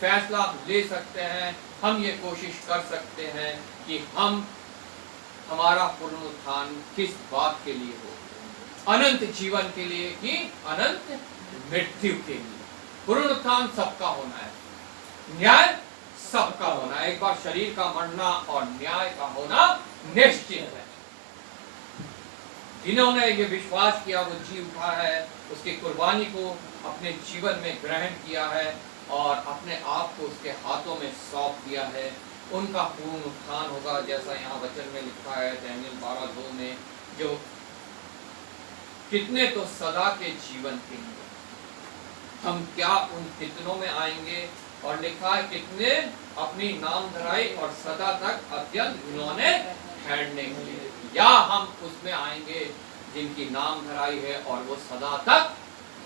फैसला ले सकते हैं, हम ये कोशिश कर सकते हैं कि हमारा पुनरुत्थान किस बात के लिए हो, अनंत जीवन के लिए कि अनंत मृत्यु के लिए। पुनरुत्थान सबका होना है, न्याय सबका होना है। एक बार शरीर का मरना और न्याय का होना निश्चित है। जिन्होंने ये विश्वास किया वो जी उठा है, उसकी कुर्बानी को अपने जीवन में ग्रहण किया है और अपने आप को उसके हाथों में सौंप दिया है, उनका पुनरुत्थान होगा। जैसा यहाँ वचन में लिखा है डैनियल 12:2 में, जो कितने तो सदा के जीवन के लिए, हम क्या उन कितनों में आएंगे? और लिखा है कितने अपनी नाम धराई और सदा तक अत्यंत घिनौने ठहरने के लिए, या हम उसमें आएंगे जिनकी नाम धराई है और वो सदा तक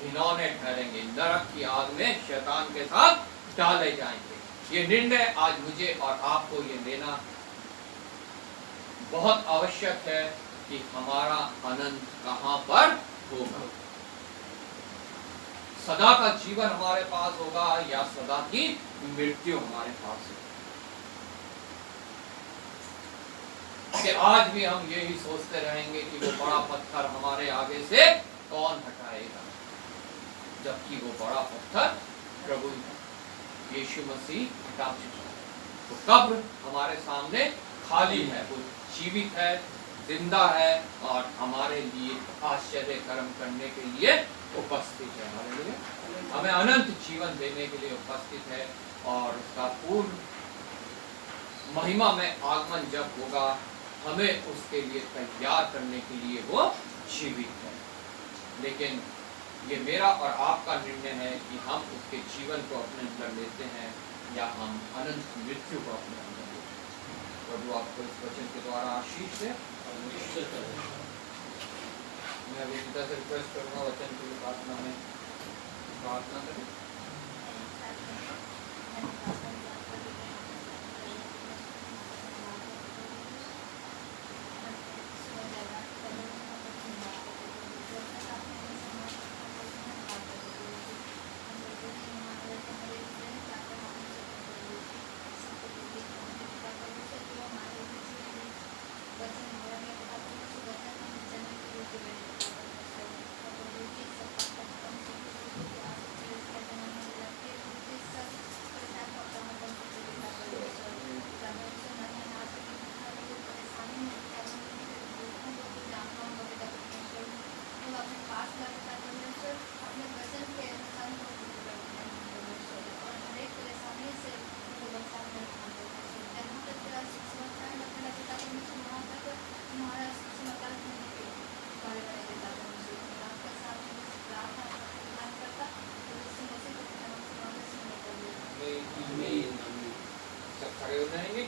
घिनौने ठहरेंगे, नरक की आग में शैतान के साथ डाले जाएंगे। ये निर्णय आज मुझे और आपको ये लेना बहुत आवश्यक है कि हमारा अनंत कहां पर होगा। सदा का जीवन हमारे पास होगा या सदा की मृत्यु हमारे पास होगी। कि आज भी हम यही सोचते रहेंगे कि वो बड़ा पत्थर हमारे आगे से कौन हटाएगा, जबकि वो बड़ा पत्थर प्रभु यीशु मसीह हटा चुका है। तो कब्र हमारे सामने खाली है, वो जीवित है, जिंदा है और हमारे लिए आश्चर्य कर्म करने के लिए उपस्थित है। हालेलुया। हमें अनंत जीवन देने के लिए उपस्थित है और उसका पूर्ण महिमा में आगमन जब होगा हमें उसके लिए तैयार करने के लिए वो जीवित है। लेकिन ये मेरा और आपका निर्णय है कि हम उसके जीवन को अपने अंदर लेते हैं या हम अनंत मृत्यु को अपने अंदर लेते हैं। प्रभु आपको इस वचन के द्वारा आशीष दे। मैं अभी पिता से रिक्वेस्ट करूँगा वचन के लिए प्रार्थना करें।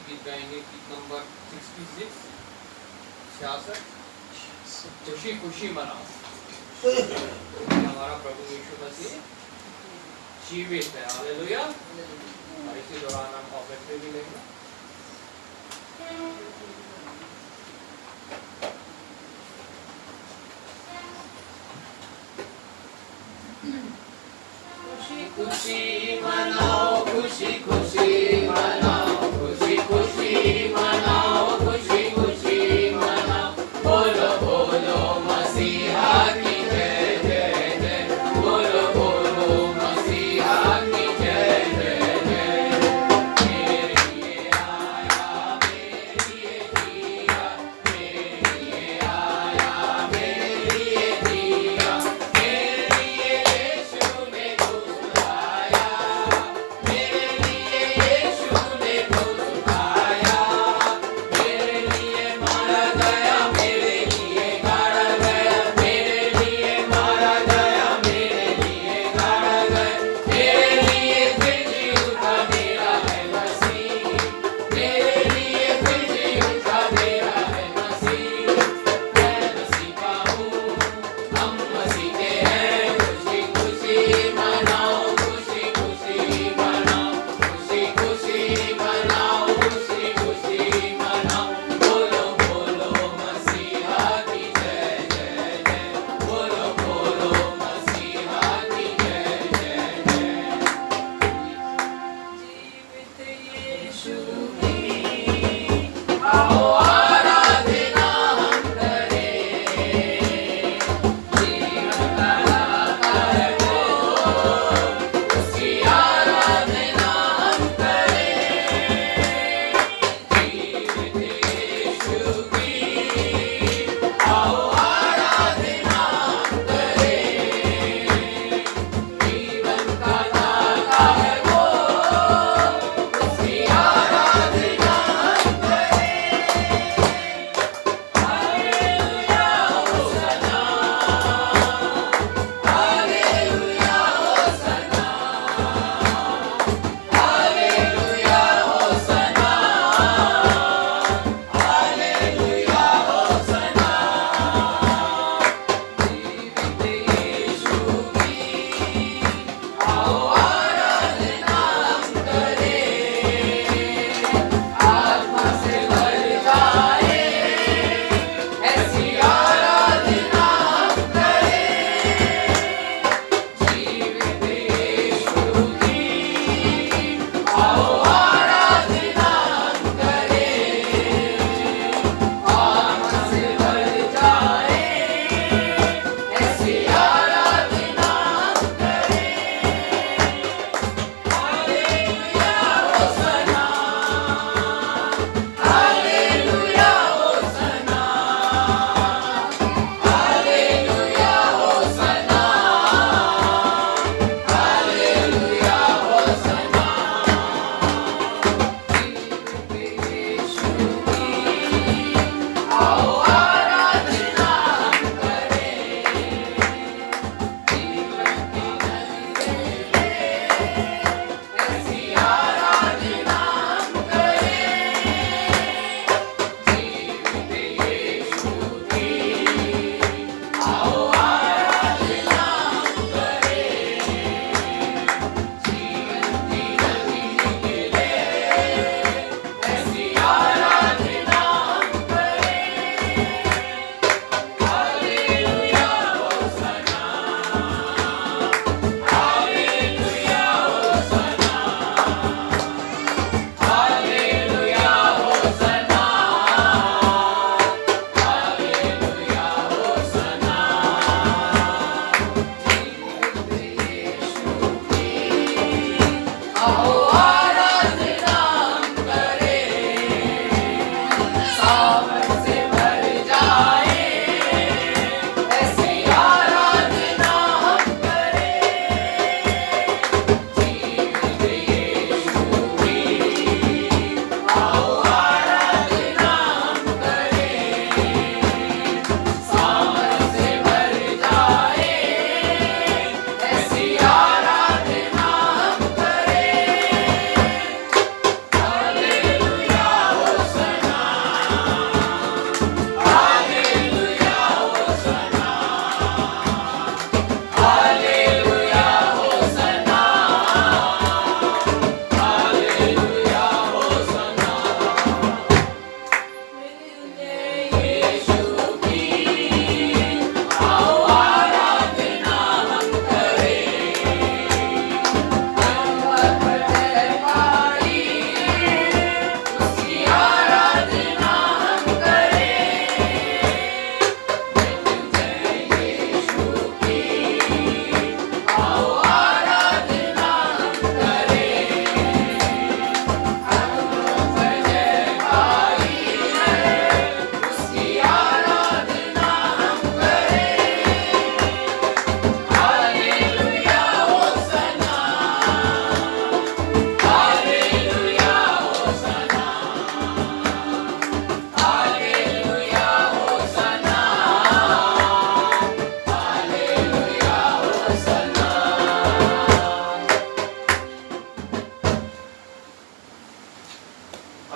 गीत गाएंगे, गीत नंबर 66 खुशी खुशी मनाओ। हमारा प्रभु यीशु मसीह जीवित है। हालेलुया। और इसी दौरान हम ऑफर भी लेंगे। खुशी खुशी मनाओ, खुशी खुशी मनाओ, खुशी खुशी मनाओ, खुशी खुशी मनाओ। बोलो बोलो मसीहा की जय जय जय, बोलो बोलो मसीहा की जय जय जय। मेरे लिए आया, मेरे लिए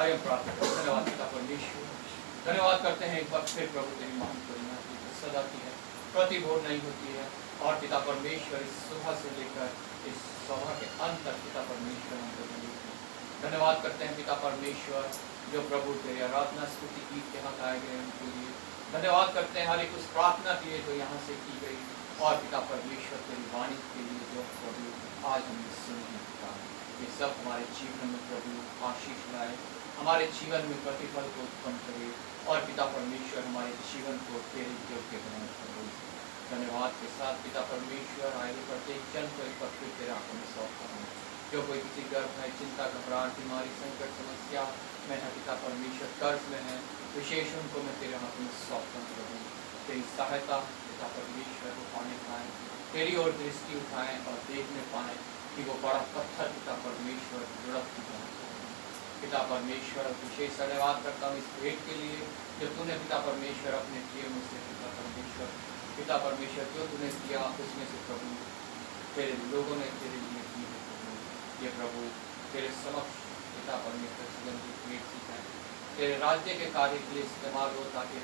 आइए हम प्रार्थना करते हैं। धन्यवाद पिता परमेश्वर, धन्यवाद करते हैं एक बार फिर प्रभु तेरी महान करुणा की सदा की है, प्रतिभोर नहीं होती है। और पिता परमेश्वर इस सुबह से लेकर इस सभा के अंत तक पिता परमेश्वर हम तेरे लिए धन्यवाद करते हैं पिता परमेश्वर, जो प्रभु तेरे आराधना स्तुति गीत के हाथ आए गए उनके लिए धन्यवाद करते हैं। हर एक उस प्रार्थना के लिए जो यहाँ से की गई, और पिता परमेश्वर तेरी वाणी के लिए जो प्रभु आज हमने सुनी है पिता, ये सब हमारे जीवन में प्रभु आशीष लाए, हमारे जीवन में प्रतिफल को उत्पन्न करे, और पिता परमेश्वर हमारे जीवन को तेरे योग्य बनाए प्रभु। धन्यवाद के साथ पिता परमेश्वर आगे प्रत्येक जन को एक बार फिर तेरे हाथों में सौंपता हूँ। जो कोई किसी गर्भ है, चिंता, घबराहट, बीमारी, संकट, समस्या में है पिता परमेश्वर, कर्ज में है, विशेष उनको मैं तेरे हाथों में सौंपता हूँ प्रभु। तेरी सहायता पिता परमेश्वर को पाने पाए, तेरी ओर दृष्टि उठाएं और देखने पाए कि वो बड़ा पत्थर पिता परमेश्वर लुढ़क चुका है। पिता परमेश्वर विशेष धन्यवाद करता हूँ इस भेंट के लिए जो तूने पिता परमेश्वर अपने प्रिय में से पिता परमेश्वर जो तूने किया उसमें से प्रभु तेरे लोगों ने तेरे लिए की है प्रभु। ये प्रभु तेरे समक्ष पिता परमेश्वर सुगंधित भेंट सिखाए, तेरे राज्य के कार्य के लिए इस्तेमाल हो, ताकि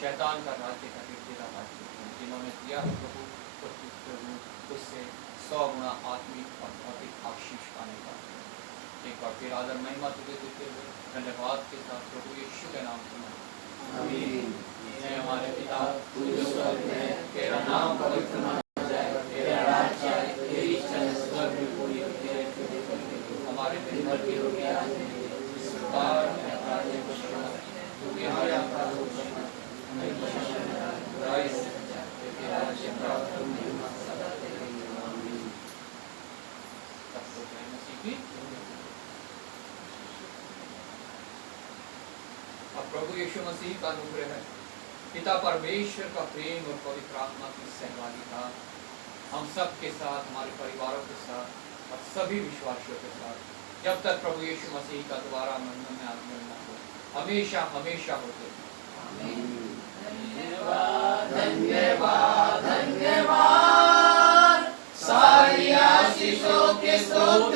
शैतान का राज्य का तेरा राज्य जिन्होंने दिया है प्रभु, तो प्रभु उससे 100 गुना आत्मिक और भौतिक आशीष पाने का एक बार फिर आदर महिमा तुझे देते हुए धन्यवाद के साथ प्रभु यीशु के नाम से आमीन। हमारे पिता तू जो स्वर्ग में है, तेरा नाम पवित्र माना जाए, तेरा राज्य आए, तेरी इच्छा स्वर्ग में पूरी होती है। हमारे दिन भर की रोटी आज हमें दे, इस प्रकार हमें अपराधियों को क्षमा कर, क्योंकि हमारे अपराधों को क्षमा कर, हमें बख्शना न करे, बुराई से बचा, क्योंकि राज्य प्राप्त और महिमा सदा तेरी है। आमीन। सबको जय मसीह की। अब प्रभु यीशु मसीह का अनुग्रह है, पिता परमेश्वर का प्रेम और पवित्र आत्मा की सहभागिता हम सब के साथ, हमारे परिवारों के साथ और सभी विश्वासियों के साथ जब तक प्रभु यीशु मसीह का दोबारा आगमन में आगमन न हो, हमेशा हमेशा होते हैं। धन्यवाद धन्यवाद धन्यवाद, सारी आशीषों के स्रोत